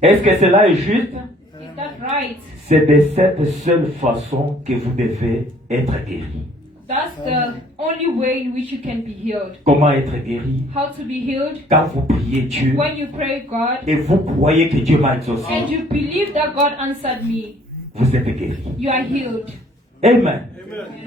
Est-ce que cela est juste? Is that right? C'est de cette seule façon que vous devez être guéri. That's the only way in which you can be healed. Comment être guéri? How to be healed? Quand vous priez Dieu When you pray God et vous croyez que Dieu m'a exaucé, and you believe that God answered me, vous êtes guéri. you are healed. Amen.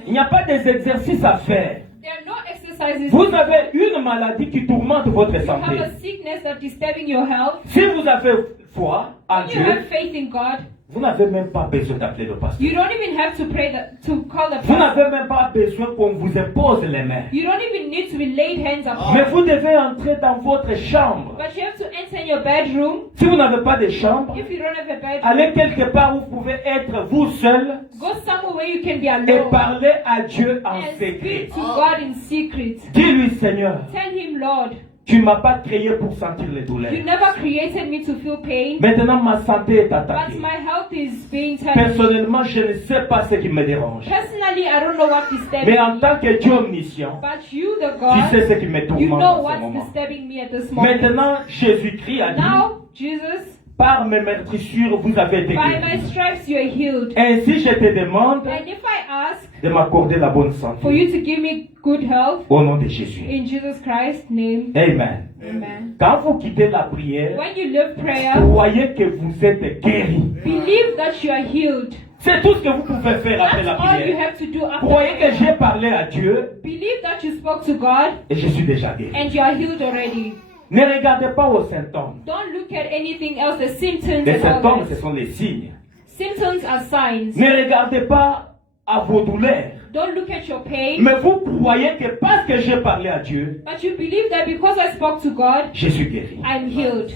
Il n'y a pas des exercices à faire. There are no exercises. Vous avez une maladie qui tourmente votre You have santé. a sickness that is disturbing your health. Si vous avez foi en When you Dieu, have faith in God, vous n'avez même pas besoin d'appeler le pasteur. you don't even have to pray to call the Vous pastor. n'avez même pas besoin qu'on vous impose les mains. You don't even need to be laid hands Mais upon. vous devez entrer dans votre chambre. But you have to enter in your bedroom. Si vous n'avez pas de chambre, If you don't have a bedroom, allez quelque part où vous pouvez être vous seul go somewhere where you can be et alone parler à Dieu en and secret. speak to God in secret. Dis-lui, Seigneur, Tell him, Lord, tu ne m'as pas créé pour sentir les you douleurs. never created me to feel pain, Maintenant, ma santé est attaquée. but my health is being touched. Personnellement, je ne sais pas ce qui me dérange. Personally, I don't know what is Mais disturbing en me, tant que Dieu omniscient, but you, the tu sais God, ce qui me you tourmente know en ce what's moment. disturbing me at this moment. Maintenant, Jésus-Christ a dit, Now, Jesus, par mes meurtrissures, vous avez été By my guéri. stripes you are healed. Ainsi, je te demande And if I ask de m'accorder la bonne for santé. you to give me good health, Au nom de Jésus. in Jesus Christ's name, Amen. amen. Quand vous quittez la prière, When you live prayer, croyez que vous êtes guéri. believe that you are healed. C'est tout ce que vous pouvez faire après la That's all you prière. have to do after Croyez que prayer. j'ai parlé à Dieu Believe that you spoke to God et je suis déjà guéri. and you are healed already. Ne regardez pas aux symptômes. Don't look at anything else, the symptoms Les and all symptômes, that. ce sont les signes. Symptoms are signs. Ne regardez pas à vos douleurs. Don't look at your pain, Mais vous croyez que parce que j'ai parlé à Dieu, but you believe that because I spoke to God, je suis guéri. I'm healed.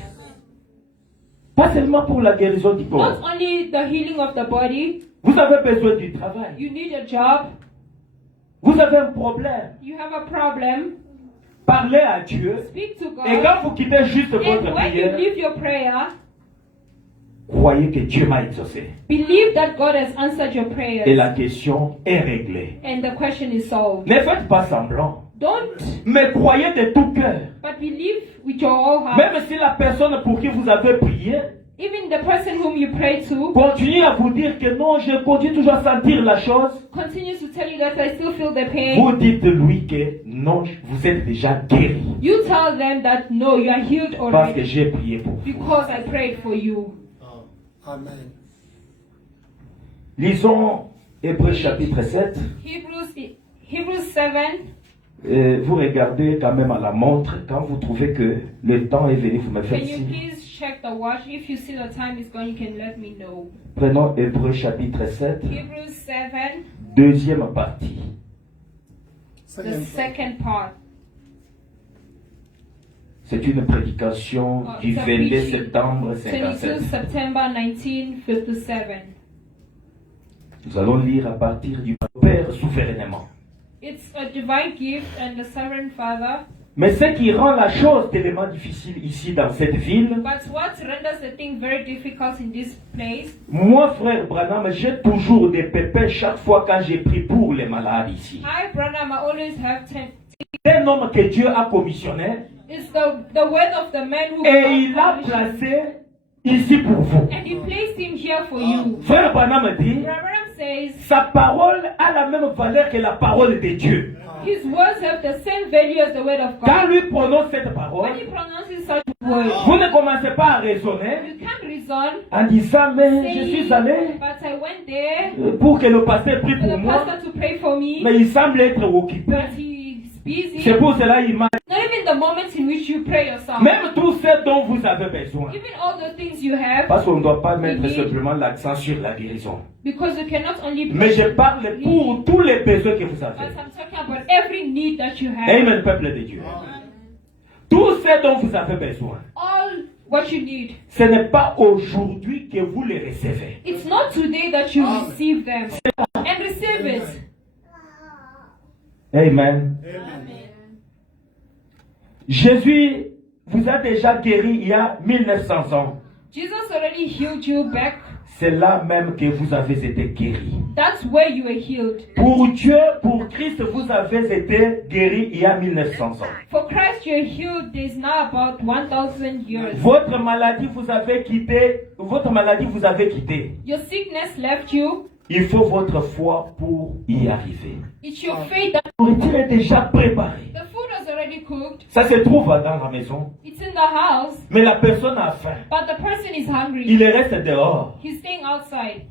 Pas seulement pour la guérison du Not corps. only the healing of the body, Vous avez besoin du travail. you need a job, Vous avez un problème. you have a problem, Parlez à Dieu. speak to Et God. quand vous quittez juste And votre when you prière, leave your prayer, croyez que Dieu m'a exaucé. believe that God has answered your Et prayers. la question est réglée. And the question is solved. Ne faites pas semblant. Don't, Mais croyez de tout cœur. but believe with your whole heart. Même si la personne pour qui vous avez prié Even the person whom you pray to continue à vous dire que non, je continue toujours à sentir la chose, continues to tell you that I still feel the vous pain. dites-lui que non, vous êtes déjà guéri. You tell them that no, you are healed Parce que already j'ai prié pour vous. because I prayed for you. Amen. Lisons Hébreux chapitre 7. Hebrews 7. Vous regardez quand même à la montre. Quand vous trouvez que le temps est venu, vous me Can faites you signe. please check the watch? If you see the time is gone, you can let me know. Prenons Hébreux chapitre 7, Hebrews 7, deuxième partie. the second part. C'est une prédication du it's a 22 preaching. septembre 22 57. September 1957. Nous allons lire à partir du Père souverainement. It's a divine gift and the sovereign Father. Mais ce qui rend la chose tellement difficile ici dans cette ville, But what renders the thing very difficult in this place? moi frère Branham, j'ai toujours des pépins chaque fois quand j'ai pris pour les malades ici. I, Branham, I always have C'est un homme que Dieu a commissionné It's the word of the man who et God il l'a published, placé ici pour vous. and he placed him here for you. Frère Branham dit, Branham says sa parole a la même valeur que la parole de Dieu. his words have the same value as the word of Quand God. lui prononce cette parole, When he pronounces such words, vous ne commencez pas à raisonner you can't reason, en disant, mais je saying, suis allé but I went there pour que le pasteur prie for pour the moi, pastor to pray for me, mais il semble être occupé. but he's busy. C'est pour cela qu'il m'a... Not even the moments in which you pray yourself. Même tout ce dont vous avez besoin. Even all the things you have, Parce qu'on ne doit pas mettre need- simplement l'accent sur la guérison. because you cannot only Mais je parle pour tous les besoins que vous but avez. I'm talking about every need that you have. Amen, peuple de Dieu. Tout ce dont vous avez besoin, All what you need. ce n'est pas aujourd'hui que vous les recevez. It's not today that you receive them. And receive it. Amen. Jésus vous a déjà guéri il y a 1900 ans. Jesus already healed you back. C'est là même que vous avez été guéri. That's where you were healed. Pour Dieu, pour Christ, vous avez été guéri il y a 1900 ans. For Christ, you're healed. There's now about 1,000 years. Votre maladie vous avez quitté. Votre maladie vous avez quitté. Your sickness left you. Il faut votre foi pour y arriver. It's your faith that La nourriture est déjà préparée. the food was already cooked. Ça se trouve dans la maison. It's in the house, Mais la personne a faim. but the person is hungry. Il reste dehors. He's staying outside.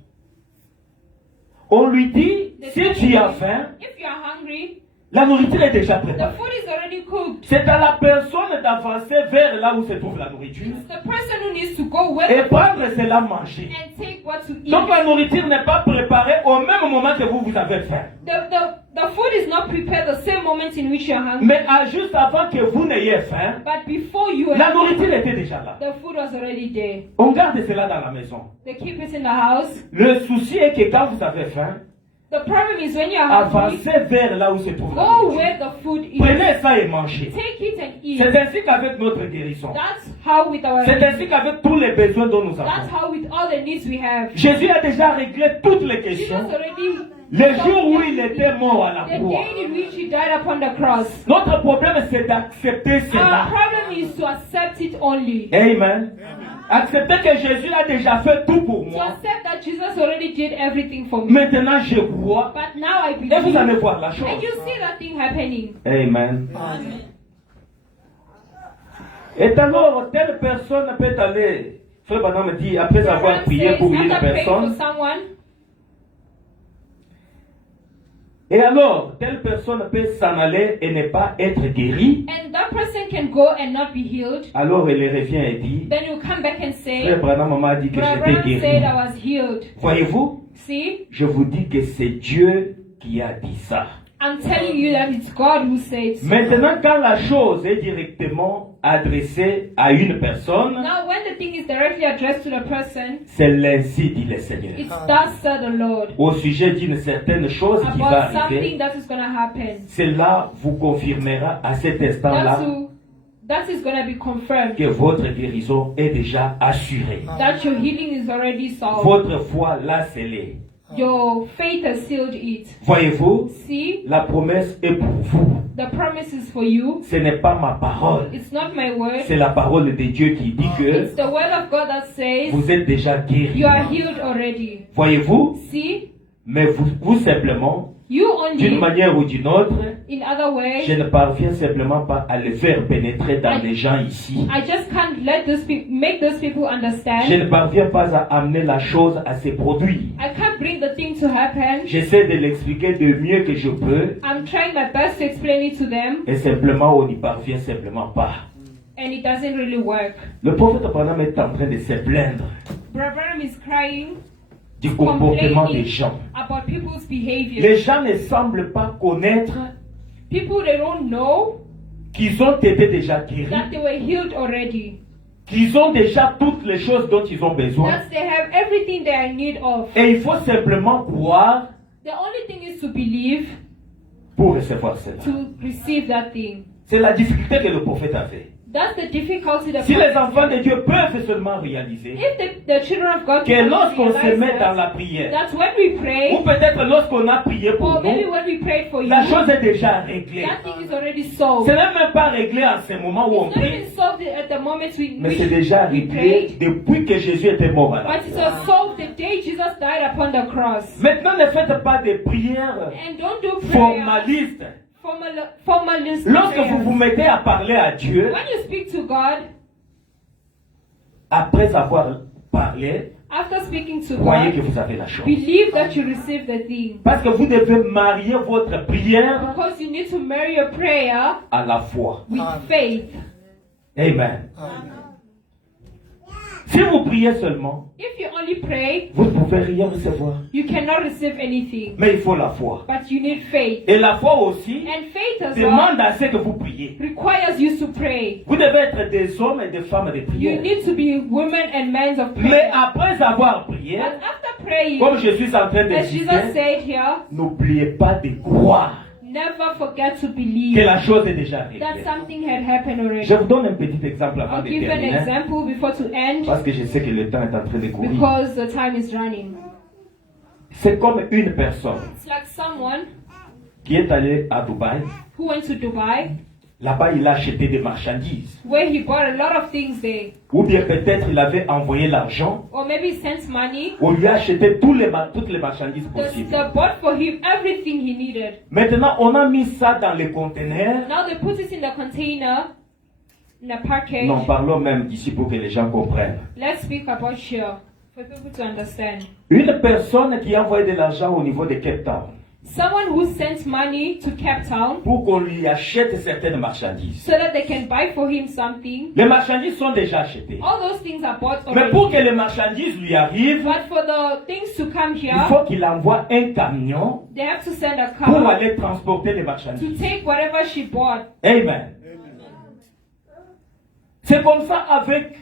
On lui dit, si tu as faim, If you are hungry, la nourriture est déjà the préparée. food is already cooked. C'est à la personne d'avancer vers là où se trouve la nourriture It's the person who needs to go where et prendre cela manger. and take what to eat. Donc la nourriture n'est pas préparée au même moment que vous avez faim. The food is not prepared the same moment in which you're hungry. Mais juste avant que vous n'ayez faim, But before you la nourriture était déjà là. the food was already there. On garde cela dans la maison. They keep it in the house. Le souci est que quand vous avez faim, The problem is when you're hungry, avancez vers là où se trouve la go nourriture. where the food is. Prenez ça et mangez. Take it and eat. C'est ainsi qu'avec notre guérison. That's how with our C'est ainsi qu'avec tous les besoins dont nous that's avons. how with all the needs we have. Jésus a déjà réglé toutes les Jesus questions. already Le jour où il était mort à la the croix. day in which he died upon the cross. Notre problème c'est d'accepter Our cela. problem is to accept it only. Amen. Accepter que Jésus a déjà fait tout pour To moi. accept that Jesus already did everything for me. Maintenant, je crois. But now I Et vous allez believe. voir la chose. And you see that thing happening. Amen. Et alors, telle personne peut aller. Frère Branham me dit, après So avoir Ron prié says, pour une after praying for personne, someone, et alors, telle personne peut s'en aller et ne pas être guérie. and that person can go and not be healed, Alors, elle revient et dit, then you come back and say, Frère Branham m'a dit que Brother j'étais Branham said guéri. I was healed. Voyez-vous, See, je vous dis que c'est Dieu qui a dit ça. I'm telling you that it's God who says. Maintenant, quand la chose est directement adressée à une personne, Now, when the thing is directly addressed to the person, c'est l'ainsi dit le Seigneur. it's thus said the Lord Au sujet d'une certaine chose qui va about something arriver, that is going to happen. cela vous confirmera à cet instant-là That is going to be confirmed. que votre guérison est déjà assurée. That your healing is already solved. Votre foi l'a scellée. Your faith has sealed it. Voyez-vous, See, la promesse est pour vous. the promise is for you. Ce n'est pas ma parole. It's not my word. C'est la parole de Dieu qui dit que It's the word of God that says vous êtes déjà guéri. you are healed already. Voyez-vous, See, mais vous simplement, you d'une only, manière ou d'une autre, in other je ways, ne parviens simplement pas à le faire pénétrer dans les gens ici. I just can't let make those people Je understand. ne parviens pas à amener la chose à se produire. I can't bring the thing to happen. J'essaie de l'expliquer du mieux que je peux I'm trying my best to explain it to them, et simplement on n'y parvient simplement pas. and it doesn't really work. Le prophète Branham est en train de se plaindre Brother Branham is crying, du comportement des complaining gens. about people's behavior. Les gens ne semblent pas connaître People, they don't know qu'ils ont été déjà guéris, that they were healed already. qu'ils ont déjà toutes les choses dont ils ont besoin. That they have everything they are in need of. Et il faut simplement croire The only thing is to believe pour recevoir cela. to receive that thing. C'est la difficulté que le prophète avait. That's the difficulty that Si les enfants de Dieu peuvent seulement réaliser if the children of God que can lorsqu'on se realize met dans that, la prière, that when we pray, ou peut-être lorsqu'on a prié pour or maybe nous, when we prayed for you, la chose est déjà réglée. that thing is already Ce solved. n'est même pas réglé en ce moment où on It's not prie, even solved at the moment mais c'est déjà we réglé prayed, depuis que Jésus était mort à la but it croix. was solved the day Jesus died upon the cross. Maintenant, ne faites pas des prières And don't do prayer formalistes. formalist Lorsque vous prayers. vous mettez à parler à Dieu, When you speak to God, après avoir parlé, after speaking to croyez que God, vous avez la chose. believe that you receive the thing. Parce que vous devez marier votre prière Because you need to marry your prayer à la foi. with faith. Amen. Si vous priez seulement, If you only pray, vous ne pouvez rien recevoir. you cannot receive anything. Mais il faut la foi. But you need faith. Et la foi aussi And faith as well demande à ce que vous priez. requires you to pray. Vous devez être des hommes et des femmes de You prière. need to be women and men of Mais prayer. après avoir prié, But after praying, comme je suis en train de as Jesus dire, said here, n'oubliez pas de croire never forget to que believe la chose est déjà that réglée. something had happened already. Je vous donne un petit exemple avant I'll de give you an terminer, example before to end parce que je sais que le temps est en train de courir. because the time is running. C'est comme une personne It's like someone qui est allée à Dubaï. who went to Dubai Là-bas, il a acheté des marchandises. where he bought a lot of things there. Ou bien peut-être il avait envoyé l'argent. Or maybe he sent money. On lui a acheté toutes les marchandises possibles. They bought for him everything he needed. Maintenant, on a mis ça dans les conteneurs. Now they put it in the container, in a package. Non, parlons même ici pour que les gens comprennent. Let's speak about here for people to understand. Une personne qui a envoyé de l'argent au niveau de Cape Town Someone who sent money to Cape Town pour qu'on lui achète certaines marchandises. so that they can buy for him something. Les marchandises sont déjà achetées. All those things are bought Mais pour already. que les marchandises lui arrivent, But for the things to come il here, faut qu'il envoie un camion they have to send a pour car aller transporter les to marchandises. take whatever she bought. Amen. C'est comme ça avec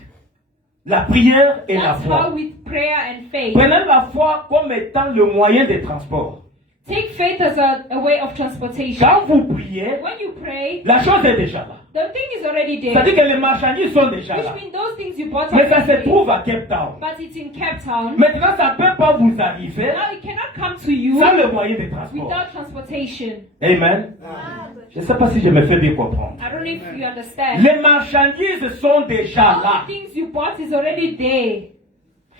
la prière et la That's foi. how with prayer and faith. Prenez la foi comme étant le moyen de transport. Take faith as a way of transportation. Quand vous priez, When you pray, la chose est déjà là. The thing is already there. C'est-à-dire que les marchandises sont déjà là. Which means those things you bought Mais ça already. se trouve à Cape Town. But it's in Cape Town. Maintenant, ça ne peut pas vous arriver Now it cannot come to you sans le moyen de transport. without transportation. Amen. Je ne sais pas si je me fais bien comprendre. I don't know if you understand. Les marchandises sont déjà All là. the things you bought is already there.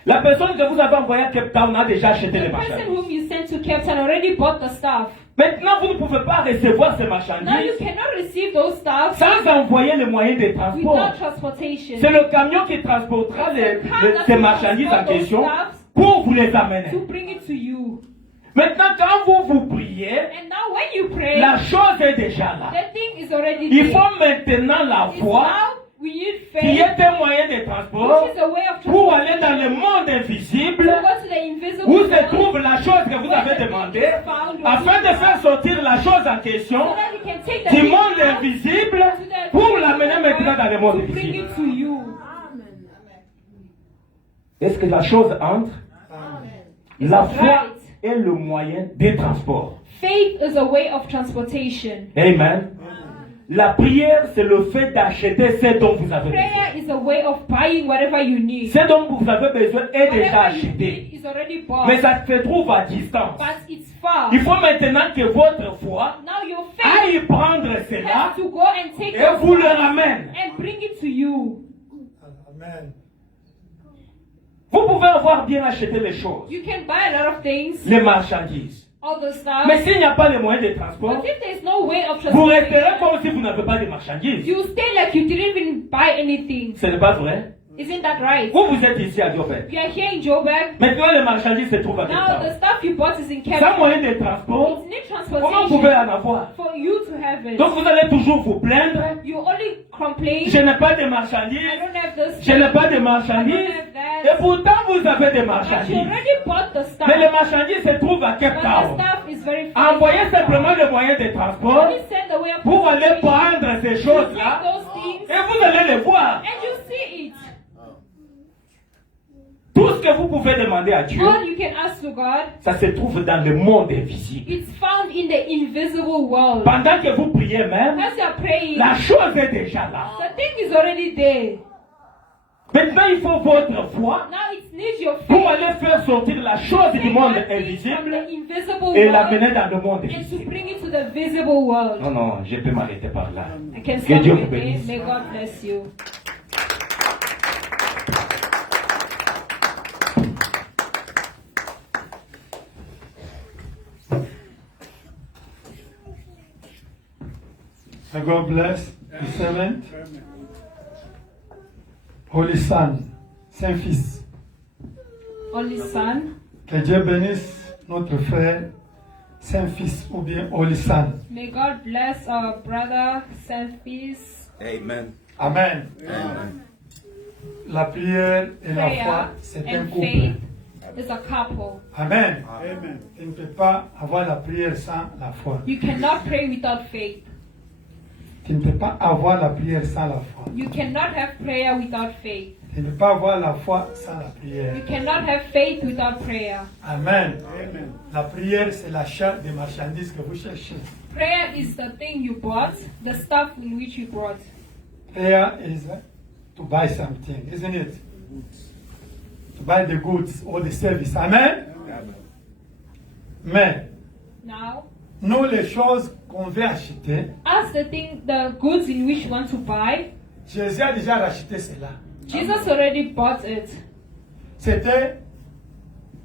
La personne que vous avez envoyée à Cape Town a déjà acheté les The person marchandises. whom you sent to Cape Town already bought the stuff. Maintenant, vous ne pouvez pas recevoir ces Now you marchandises cannot receive those stuff sans envoyer les moyens de transport. without transportation. C'est le camion qui transportera ces marchandises en question pour vous les amener. To bring it to you. Maintenant, quand vous priez, And now when you pray, la chose est déjà là. the thing is already Il there. faut maintenant la It's foi now we need qui faith, est un moyen de transport which is a way of pour aller dans transportation. le monde invisible To go to the invisible où se world, trouve la chose que vous avez demandée afin de faire sortir la chose en question so that you can take the du thing monde out invisible to the pour l'amener maintenant dans le monde to bring visible. it to you. Est-ce que la chose entre? It's La foi right. est le moyen de transport. Faith is a way of transportation. Amen. La prière, c'est le fait d'acheter ce dont vous avez besoin. Prayer is a way of buying whatever you need. Ce dont vous avez besoin est déjà Whatever you acheté. need is already bought. Mais ça se trouve à distance. But it's far. Il faut maintenant que votre foi Now your faith aille prendre cela has to go and take et those vous le stuff ramène. and bring it to you. Amen. Vous pouvez avoir bien acheté les choses, You can buy a lot of things, les marchandises. all the stuff. Mais s'il n'y a pas les moyens de transport, But if there's no way of vous resterez transportation, comme si vous n'avez pas de marchandises. you stay like you didn't even buy anything. Ce n'est pas vrai. Isn't that right? Vous êtes ici à Diobel. You are here in Joburg. Maintenant, les marchandises se trouvent à Cape Now the Town. stuff you bought is in Cape Sans Town. moyen de transport, It needs comment vous pouvez transportation en avoir? for you to have it. Donc vous allez toujours vous plaindre. You only complain. Je n'ai pas de I marchandises. don't have this. Je n'ai pas de I marchandises. don't have that. Et pourtant, vous avez des But you marchandises. already bought the stuff. Mais les marchandises se trouvent à Cape But the Town. stuff is very far. Envoyez simplement le moyen de transport Only send the way of pour aller transportation. prendre ces Take choses-là those things et vous allez les voir. and you see it. Tout ce que vous pouvez demander à Dieu, All you can ask to God, ça se trouve dans le monde invisible. it's found in the invisible world. Pendant que vous priez même, As you're praying, la chose est déjà là. the thing is already there. Maintenant, il faut votre foi Now it needs your pour faith aller faire sortir la chose du take monde that thing from invisible the invisible et world l'amener dans le monde and to visible. bring it to the visible world. Non, non, je peux m'arrêter par là. I can Que stop Dieu right vous there. bénisse. May God bless you. May God bless the servant. Holy Son, Saint-Fils. Only Son. Que Dieu bénisse notre frère Saint-Fils ou bien Holy Son. May God bless our brother, Saint-Fils. Amen. Amen. Amen. La prière et la foi, Prayer c'est un and couple. faith is a couple. Amen. Amen. Tu ne peux pas avoir la prière sans la foi. You cannot pray without faith. Tu ne peux pas avoir la prière sans la foi. You cannot have prayer without faith. Tu ne peux pas avoir la foi sans la prière. You cannot have faith without prayer. Amen. Amen. La prière, c'est l'achat des marchandises que vous cherchez. Prayer is the thing you bought, the stuff in which you brought. Prayer is to buy something, isn't it? To buy the goods or the service. Amen. Mais Now, nous, les choses qu'on veut acheter, as the goods in which you want to buy, Jésus a déjà racheté cela. Jesus already bought it. C'était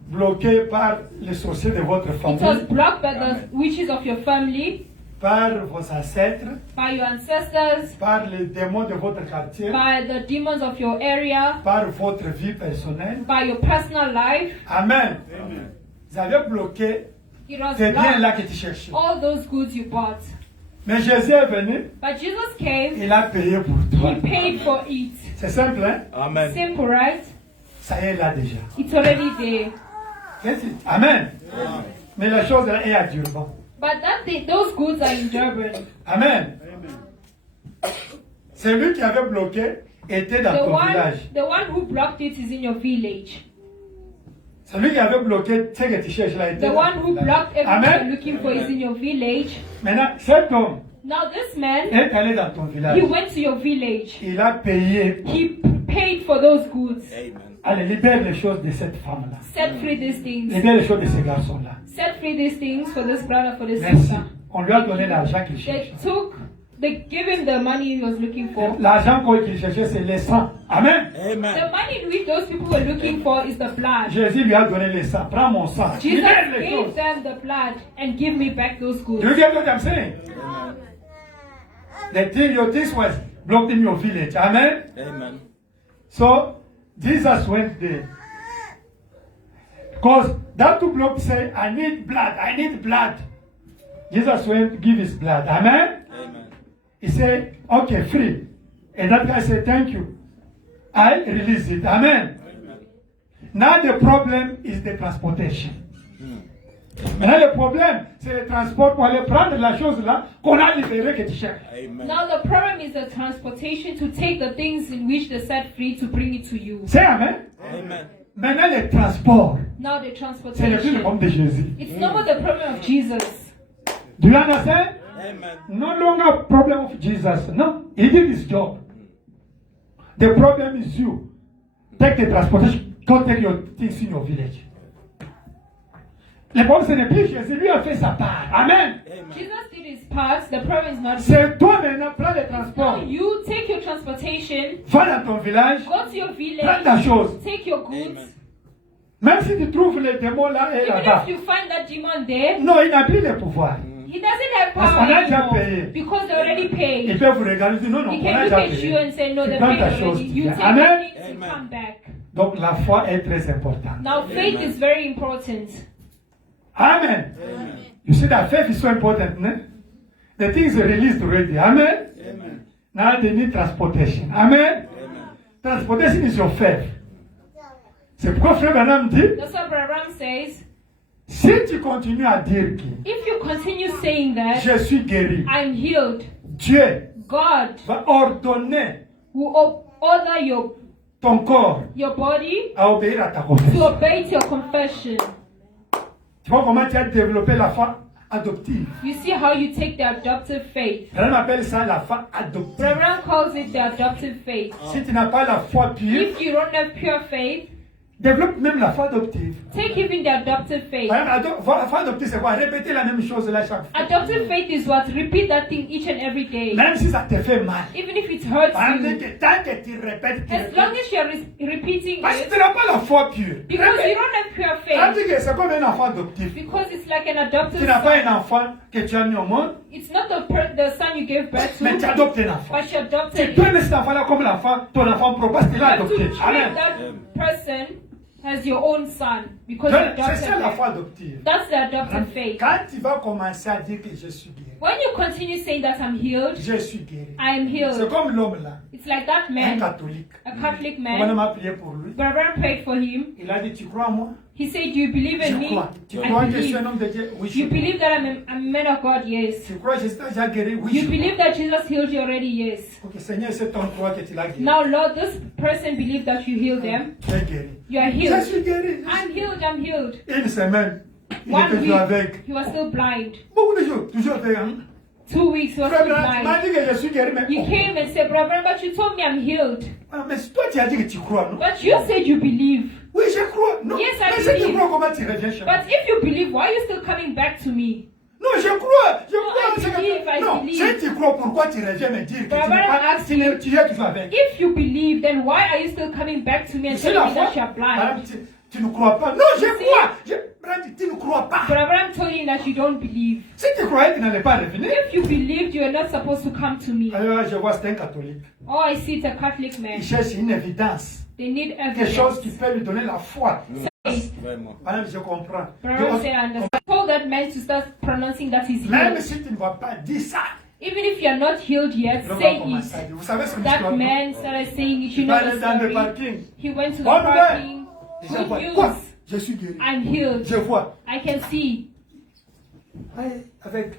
bloqué par les sorciers de votre It was famille, blocked by the witches of your family, par vos ancêtres, by your ancestors, par les démons de votre quartier, by the demons of your area, par votre vie personnelle. by your personal life. Amen. Amen. Vous avez bloqué It was ces biens-là blocked. que tu cherchais. All those goods you bought. Mais Jésus est venu, But Jesus came, il a payé pour toi. He paid for it. C'est simple, hein? Amen. Simple, right? Ça y est là déjà. It's already there. Amen. Mais la chose là est à Durban. But those goods are in Durban. Amen. Amen. Celui qui avait bloqué était dans ton village. The one who blocked it is in your village. Celui qui avait bloqué ce que tu cherches là était The dans one ton who village. blocked everything you're Amen. looking for is in your village. Maintenant, cet homme Now this man, est allé dans ton he village. went to your village. Il a payé. He paid for those goods. Allez, libère les choses de cette femme-là. Set free these things. Libère les choses de ce garçon-là. Set free these things for this brother, for this Merci. sister. On lui a donné l'argent qu'il cherchait. They gave him the money he was looking for. L'argent qu'il cherchait, c'est le sang. Amen. The money which those people were looking for is the blood. Jésus lui a donné le sang. Prends mon sang. Jesus Libère les gave choses. them the blood and give me back those goods. Do you get what I'm saying? The thing, your things was blocked in your village. Amen. Amen. So Jesus went there. Because that two blocks say, I need blood, I need blood. Jesus went to give his blood. Amen? Amen. He said, okay, free. And that guy said, thank you. I release it. Amen. Amen. Now the problem is the transportation. Maintenant le problème, c'est le transport pour aller prendre la chose là qu'on a libérée que tu cherches. Amen. Now the problem is the transportation to take the things in which they set free to bring it to you. C'est Amen. Amen. Maintenant le transport, Now the c'est le plus le transportation. problème de Jésus. It's not the problem of Jesus. Do you understand? Amen. No longer problem of Jesus. No, he did his job. The problem is you. Take the transportation. Go take your things in your village. Le problème, ce n'est plus Jésus. Lui a fait sa part. Amen. Amen. Jesus did his part. The problem is not you. C'est toi maintenant, prends le Now transport. you take your transportation, Va dans ton village. go to your Prends village, ta chose. take your goods. Amen. Même si tu trouves les démons là et Even là-bas. if you find that demon there, Non, il n'a plus le pouvoir. he doesn't have Parce power qu'on a déjà anymore payé. because they already Il paid. peut vous regarder et dire non, non, He on a can déjà look at you payé. and say, no, Tu they prends paid ta chose. already. tu You viens. take Amen. the things Amen. and come back. Donc la foi est très importante. Now faith is very important. Amen. Amen. You see that faith is so important, ne? The things are released already. Amen. Amen. Now they need transportation. Amen. Amen. Transportation is your faith. C'est pourquoi Frère Branham dit, That's what Brother Ram says. si tu continues à dire que If you continue saying that, je suis guéri, I'm healed, Dieu God va ordonner will order ton corps your body à obéir à ta to confession. obey to your confession. Tu vois comment tu as développé la foi adoptive. You see how you take the adoptive faith. On appelle ça la foi adoptive. Brother Ram calls it the adoptive faith. Si tu n'as pas la foi pure, If you don't have pure faith, développe même la foi adoptive. take even the adoptive faith. Par exemple, la foi adoptive, c'est quoi? Répéter la même chose là chaque fois. Adoptive faith is what? Repeat that thing each and every day. Même si ça te fait mal. Even if it hurts Par exemple, you. tant que tu répètes, As long as you are repeating parce que it, tu n'as pas la foi pure. because you don't have pure faith, C'est-à-dire que c'est comme un enfant adoptif. because it's like an Tu adoptive n'as pas son. un enfant que tu as mis au monde, It's not the son you gave birth mais tu to, adoptes un enfant. but you Tu adopted him. donnes cet enfant-là comme l'enfant, ton enfant propre, parce qu'il You l'a have to adopté. treat Amen. that person as your own son, because you Donc, c'est adopted ça la him. foi adoptive. That's the adoptive faith. Quand tu vas commencer à dire que je suis guéri, When you continue saying that I'm healed, je suis guéri. I am C'est healed. comme l'homme là, It's like that un man, catholique. a Catholic On man. m'a prié pour lui. Brother prayed for him. Il a dit, tu crois en moi? He said, "Do you believe Je in me?" crois. Tu I crois que je suis believe. un homme de Dieu? Oui, je You crois. believe that I'm a man of God? Yes. Tu crois que Jésus t'a déjà guéri? Oui, You je believe crois. that Jesus healed you already? Yes. Ok, Seigneur, c'est ton croix que tu l'as guéri. Now, Lord, this person believed that you healed them. Tu es guéri. You are Je healed. suis guéri. I'm healed. I'm healed. Une semaine, il 1 était toujours avec. week, he was still blind. Beaucoup de jours, toujours avec. Hein? 2 weeks, he was Frère still Branham, tu m'as blind. dit que je suis guéri, mais. He came and said, "Brother, but you told me I'm healed. Ah, mais toi, tu as dit que tu crois, non? But you said you believe. Oui, je crois. Non. Yes, I mais si tu believe. crois, comment tu reviens chez moi? But if you believe, why are you still coming back to me?" Non, je crois. Je No, crois. I c'est que- believe, I non, believe. si tu crois, pourquoi tu reviens me dire que But tu n'es when I pas. ask Tu n'es- tu es toujours avec? If you believe, then why are you still coming back to me and C'est telling la me foi. that you're Madame, blind? tu ne crois pas. Non, je See? crois. Brandy, tu ne crois pas. But Abraham told you that you don't believe. Si tu croyais, tu n'allais pas revenir. If you believed, you are not supposed to come to me. Alors, je vois, c'est un catholique. Oh, I see it's a Catholic man. Il cherche une évidence. They need Quelque chose qui evidence. peut lui donner la foi. Faith. Vraiment. Madame, je comprends. But Abraham said, I understand. I told that man to start pronouncing that he's Même healed. si tu ne vas pas dire ça, Even if you are not healed yet, l'homme say va commencer à it. dire. Vous savez ce que That man started saying it. You Il know va aller the dans le story. parking. He went to the Bonne parking. Je Good vois. Quoi? news. Je suis guéri. I'm healed. Je vois. I can see. Ouais, avec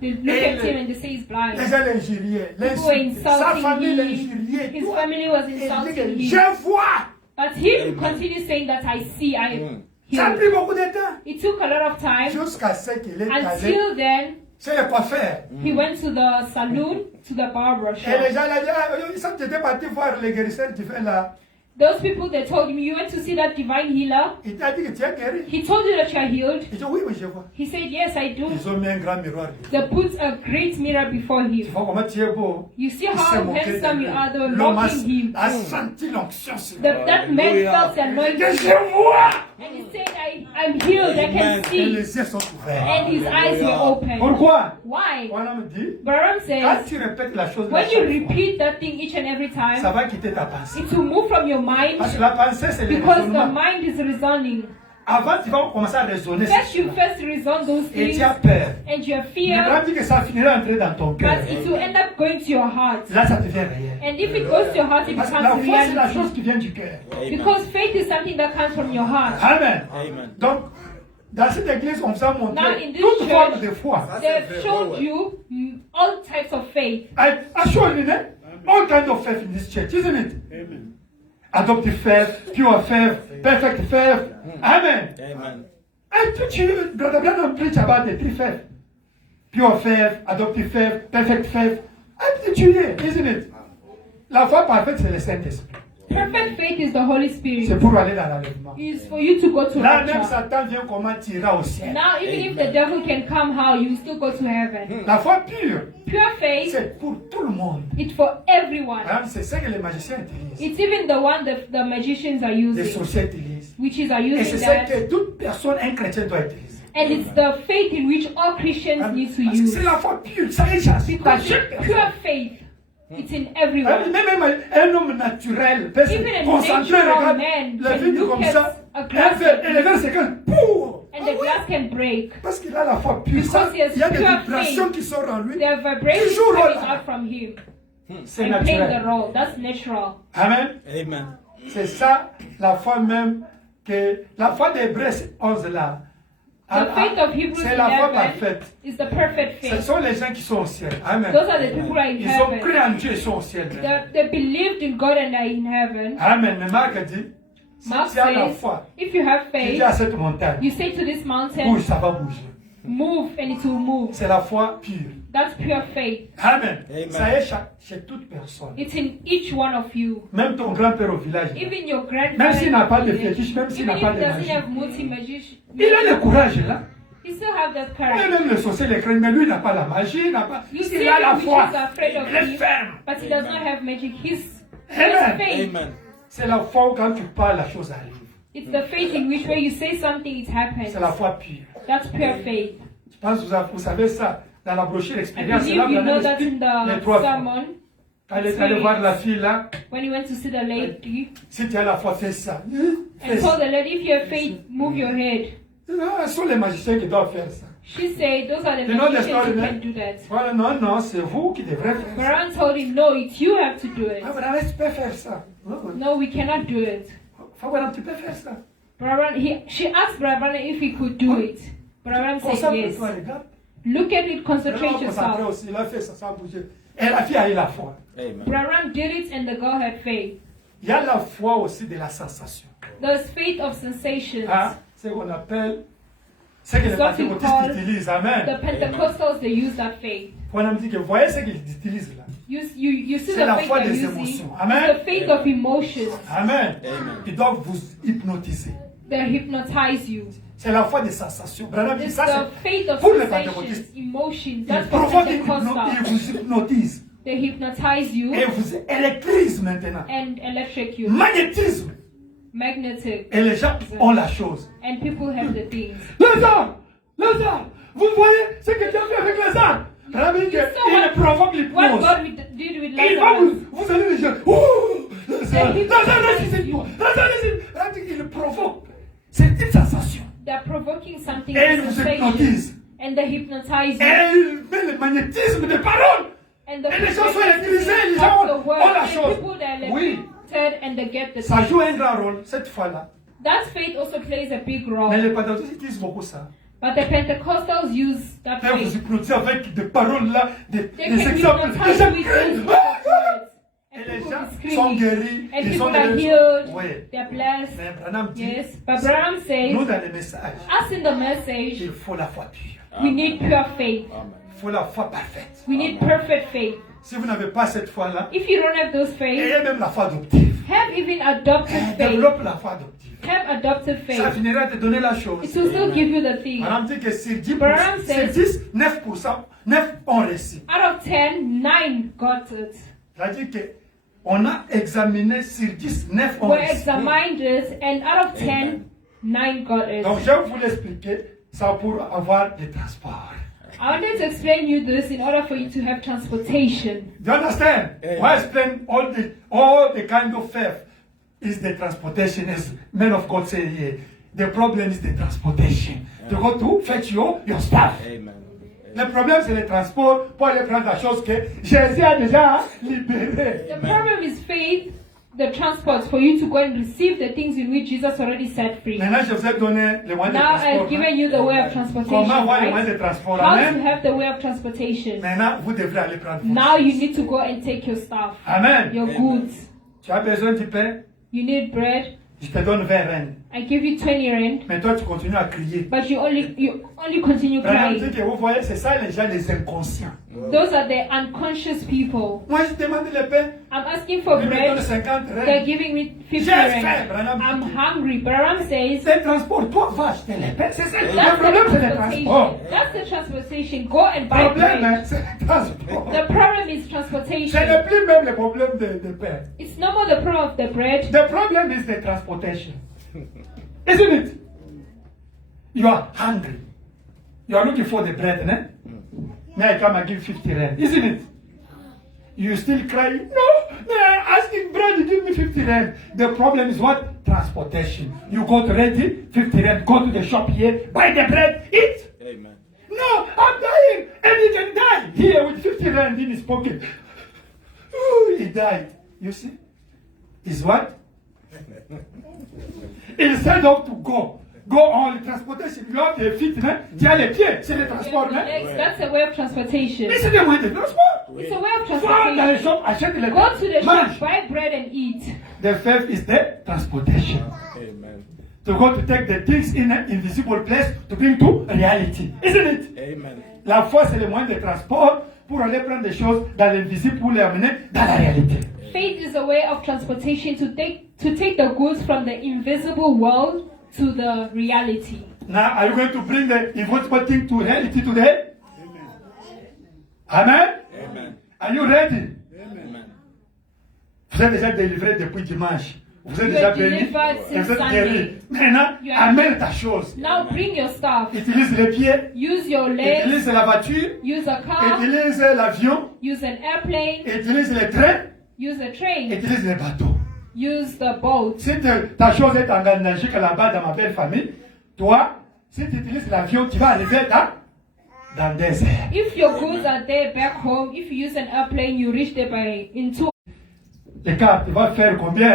They look at him and they say he's blind. les gens l'injuriaient, People were l'insultaient, sa famille insulting l'injuriait. him. His family was Il dit que insulting him. je vois. But him continued saying that I see, I am Ça a healed. pris beaucoup de temps. It took a lot of time. Jusqu'à ce qu'il est allé Until then, chez le coiffeur. He went to the saloon, to the barber Et les shop. gens l'ont dit, ah, ça tu étais parti voir le guérisseur tu fais là. Those people, they told him, you went to see that divine healer. Il t'a dit que tu es guéri. He told you that you are healed. Il dit oui, oui, je vois. He said, yes, I do. Ils ont mis un grand miroir. They put a great mirror before Tu him. vois comment tu es beau. You see Il s'est how moqué de handsome you lui. are. They were L'homme mocking him. a senti l'onction sur lui. That man felt the Que anointing. je vois. And he said, I'm healed, I can Et see. les yeux sont ouverts. And his eyes were open. Pourquoi? Why? On me dit, Balaam quand says, tu répètes la chose, when you repeat that thing each and every ça time, va quitter ta pensée. it will move from your mind Parce que la pensée, c'est le because the raisonnement. mind is resounding. Avant, tu vas commencer à raisonner. First, you first resound those Et things tu as peur. and you have Mais fear, Abraham dit que ça finirait d'entrer dans ton cœur. but it will end up going to your heart. Là, ça devient réel. And if it goes to your heart, it Parce que becomes la foi, c'est la chose reality. qui vient du cœur. Because faith is something that comes from your heart. Amen. Amen. Donc, dans cette église, on vous a Now, in montré this toute forme church, de foi. They've showed you all types of faith. I show you, all kinds of faith in this church, isn't it? Amen. Adoptive faith, pure faith, perfect faith. Amen. Amen. And Brother Branham preach about the three faith. Pure faith, adoptive faith, perfect faith. And it's isn't it? La foi parfaite, c'est le Saint-Esprit. Perfect faith is the Holy Spirit. C'est pour aller dans l'enlèvement. It's for you to go to Là, même rapture. Satan vient comment tu iras au ciel. Now, even if the devil can come, how you still go to heaven? La foi pure, Pure faith, c'est pour tout le monde. it's for everyone. Hein, c'est ce que les magiciens utilisent. It's even the one that the magicians are Les using, sorciers utilisent. witches are Et c'est using ce that. que toute personne, un chrétien doit utiliser. And it's the faith in which all Christians Hein, need to parce que use. c'est la foi pure, ça échappe. Because pure faith, it's in everyone. Même un homme naturel peut Even se a concentrer, natural regarde man la can vie look comme at ça, a un glass verre, et le verre c'est quand pour. And the glass can break. Parce qu'il a la foi pure. Because Ça, he has il y a des pure vibrations faith. qui sortent en lui. There are vibrations Toujours coming là. out from him C'est and playing the naturel. role. That's natural. Amen. Amen. C'est ça la foi même que la foi d'Hébreux 11 là. The faith of Hebrews C'est la foi 11 parfaite. is the perfect Ce faith. sont les gens qui sont au ciel. Amen. Those are the people who are in Ils ont cru heaven. en Dieu et sont au ciel. They believed in God and are in heaven. Amen. Mais Marc dit, si Mark tu as la says, foi, if you have tu dis faith, à cette montagne, you say to this bouge, mountain, ça va bouger. move, and it will move. C'est la foi pure. That's pure faith. Amen. Amen. Ça est chez toute personne. It's in each one of you. Même ton grand-père au village. Even your grandfather. Même s'il n'a pas de even fétiche, même s'il n'a if pas he de doesn't magie. have multi-magic, Il a le courage là. he still have that Et courage. même le sorcier les craint, mais lui il n'a pas la magie, il n'a pas. You see Il a la him, foi. which is afraid of Il est him, ferme. but he does not have magic. His Amen. faith. Amen. C'est la foi où quand tu parles, la chose arrive. It's the faith in which when you say something, it happens. C'est la foi pure. That's pure faith. Je pense que vous savez ça dans la brochure I expérience. believe Là, you vous know avez that in les the trois fois. sermon, Allez voir la fille là. when he went to see the lady Si tu as la foi, fais ça. Fais and ça. told the lady, if you have faith, move your head. Non, ce sont les magiciens qui doivent faire ça. She said, those are the You know the magicians story, who man? can do that. Voilà, non, non, c'est vous qui devrez faire ça. Baran told him, no, it's you have to do it. Ah, voilà, tu peux faire ça. No, we cannot do it. Voilà, tu peux faire ça. She asked Baran if he could do it. Baran said yes. Concentre-toi, regarde. Look at it, concentrate Vraiment concentré yourself. aussi. Il a fait ça sans bouger. Et la fille a eu la foi. Amen. Baran did it and the girl had faith. Il y a la foi aussi de la sensation. There's faith of sensations. Hein? C'est ce qu'on appelle, c'est que les Something pentecôtistes called utilisent. Amen. The Pentecostals, they use that faith. On a dit que vous voyez ce qu'ils utilisent là. You see C'est la the faith foi they're des using. émotions. It's Amen. the faith of emotions. Amen. Amen. Ils doivent vous hypnotiser. They hypnotize you. C'est la foi des sensations. Branham dit It's ça, the c'est faith of pour les sensations, pentecôtistes. emotions. Ils That's for provoquent, ils Pentecostals. vous hypnotisent. They hypnotize you Et vous électrisent maintenant. and electric you. Magnétisme. Magnetic. Et les gens ont la chose. And people have the things. Les armes! Les armes! Vous voyez ce que Dieu fait avec les armes? Branham dit qu'il provoque What l'hypnose. God did with Et il va Lazarus. vous allez les jeunes. Ouh! Il provoque. C'est une sensation. They're provoking something. Et il vous sensation. hypnotise. And they hypnotize Et you. il met le magnétisme des paroles. And the Et les gens sont people électrisés, les of gens the word. ont la And chose. people that are Oui. electrocuted and they get the Ça thing. joue un grand rôle cette fois-là. That faith also plays a big role. Mais les pentecôtistes utilisent beaucoup ça. But the Pentecostals use that Ils vous faith. hypnotiser avec des paroles là, des They can exemples. hypnotize Les gens with crient. those words. Et And les people gens be sont screaming. guéris. And Ils people sont are guéris. healed. Oui. They're blessed. Mais Branham dit, Yes. But Branham nous says, dans les messages, as in the message, il faut la foi pure. we need pure faith. Il faut la foi parfaite. We need perfect faith. Si vous n'avez pas cette foi-là, If you don't have those faith, ayez même la foi adoptive. have even adopted faith. Développe la foi adoptive. Have adopted Ça faith. finira de donner la chose. It will still give you the thing. Madame dit que sur 10%, Abraham sur says- 10, 9%, 9 ont réussi. Out of 10, 9 got it. C'est-à-dire qu'on a examiné sur 10, 9 ont We réussi. examined it, and out of 10, 9 got it. Donc je vais vous l'expliquer, ça pour avoir des transports. I wanted to explain you this in order for you to have transportation. Do you understand? Why explain all the kind of theft is the transportation, as men of God say here. The problem is the transportation. To go to fetch your stuff. Amen. Le problème c'est le transport pour aller prendre la chose que Jésus a déjà libérée. The problem is faith, the transport for you to go and receive the things in which Jesus already set free. Maintenant je vous ai donné le moyen de Now transport. I've given you the way of transportation, Comment avoir le moyen right? de transport? How to Amen. have the way of transportation. Maintenant vous devrez aller prendre vos Now you choses. need to go and take your stuff, Amen. your goods. Tu as besoin du pain? You need bread. Je te donne 20 rentes. I give you 20 rand, Mais toi tu continues à crier. but you only continue Madame dit crying. que vous voyez, c'est ça les gens, les inconscients. Those are the unconscious people. Moi je demande le pain. I'm asking for Ils me donnent bread. 50 They're rentes. giving me 50 J'ai faim, rand. Branham. I'm hungry. Balaram says, C'est le transport. Toi, va acheter les pains. C'est ça. that's Le problème, c'est le the transport. transportation. That's the transportation. Go and Le buy problème, bread. hein, c'est le transport. The problem is Ce transportation. n'est plus même le problème de pain. It's no more the problem of the bread. The problem is the transportation. Isn't it? You are hungry. You are looking for the bread, né? May I come and give 50 rand? Isn't it? You still cry, no, asking bread, you give me 50 rand. The problem is what? Transportation. You got ready, 50 rand, go to the shop here, buy the bread, eat. Amen. No, I'm dying, and he can die here with 50 rand in his pocket. Ooh, he died. You see? Is what? Instead of to go on transportation, you have the feet, né? Tu as les pieds, c'est le transport, né? Legs, that's a way of transportation. Mais c'est des moyens de transport. It's a way of Va dans le transportation. shop, achète les Go to the mange. shop, buy bread and eat. The fifth is the transportation. Amen. To go to take the things in an invisible place to bring to reality. Isn't it? Amen. La foi, c'est le moyen de transport pour aller prendre des choses dans l'invisible pour les amener dans la réalité. Faith is a way of transportation to take the goods from the invisible world to the reality. Now, are you going to bring the invisible thing to reality today? Amen? Amen. Are you ready? Amen. Vous êtes déjà délivré depuis dimanche. Vous êtes You déjà are béni. delivered Et since vous êtes Sunday. guéri. Maintenant, You are- amène ta chose. Now bring your stuff. Utilise les pieds. Use your legs. Utilise la voiture. Use a car. Utilise l'avion. Use an airplane. Utilise les trains. Use a train. Utilise les bateaux. Use the boat. Si ta chose est en Belgique là-bas dans ma belle famille, toi, si tu utilises l'avion, tu vas arriver dans des airs. If your goods are there back home, if you use an airplane, you reach there in 2. Les cartes, tu vas faire combien?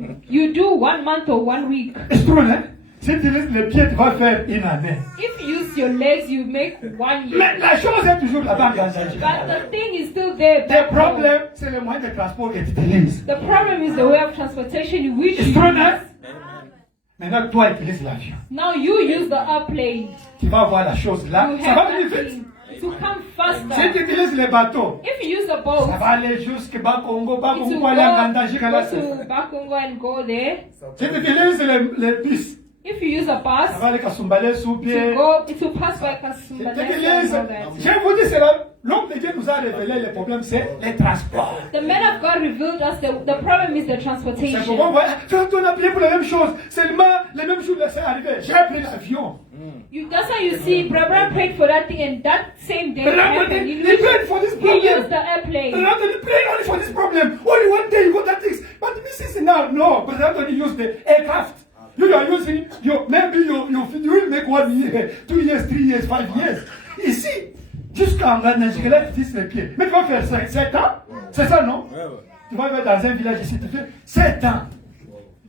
Hein? You do 1 month or 1 week. C'est trop, hein? Si tu utilises les pieds, tu vas faire une année. If you use your legs, you make 1 year. Mais la chose est toujours là-bas dans Belgique. But the thing is still there Le back home. problème, c'est le moyen de transport que tu utilises. The problem is the way of transportation in which C'est you trop, hein? use. Maintenant, toi, utilise l'avion. Now you use the airplane. Tu vas voir la chose là. You Ça va have venir that vite. thing to come Si faster. tu utilises les bateaux, If you use a ça boat, va aller jusqu'à Bakongo, it Bakongo, will aller en Belgique. go to Bakongo and go there. Si tu utilises les bus, If you use a ça bus, va aller à Soumbale, Soubier. it will pass by Je Kasumbalesa te and dis, all that. je vous dis cela, l'homme de Dieu nous a révélé le problème, c'est les transports. The man of God revealed us the problem is the C'est transportation. pourquoi, voilà, quand on a prié pour la même chose, seulement les mêmes choses laissaient arriver. J'ai pris l'avion. That's how you see, Brother prayed for that thing, and that same day it Brother, happened. he prayed for this He used problem. the airplane. Brother, he prayed only for this problem. Only one day you got that thing. But this is now. No, Brother Anthony used the aircraft. You are using, maybe you will make 1 year, 2 years, 3 years, 5 years. Ici, jusqu'en Ghana, je relève 10 les pieds. Mais tu vas faire 7 ans. C'est ça, non? Tu vas aller dans un village ici, tu fais 7 ans.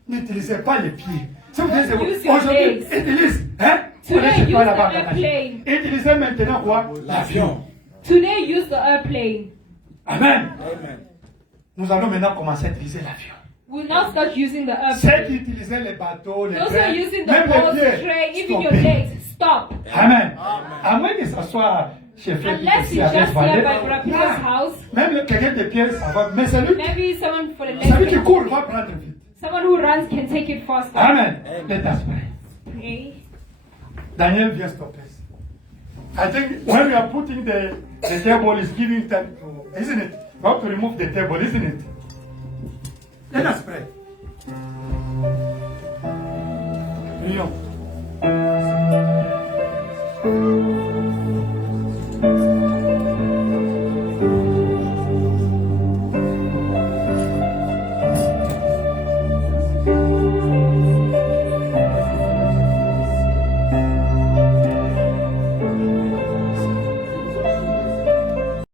N'utilisez pas les pieds. Si vous utilisez Use your aujourd'hui, legs. utilise, hein? Today, Prenez, je sais use pas, the là-bas, airplane. utilisez maintenant quoi? L'avion. Today, use the airplane. Amen. Amen. Nous allons maintenant commencer à utiliser l'avion. We'll now start using the Ceux airplane. qui utilisaient les bateaux, les Those who trains, are using the même boat, les pieds, train, even your stoppez. legs, stop. Amen. À moins que ce soit chez Frère Unless Peter, it's c'est just avec here Valais. by Brother Peter's house, Même quelqu'un de pied, ça va. Mais celui maybe someone for the qui left, court va prendre vite. someone who runs can take it faster. Amen. Let us pray. Okay. Daniel vient stopper. I think when we are putting the table, is giving time to, isn't it? We have to remove the table, isn't it? Let us pray. Prions.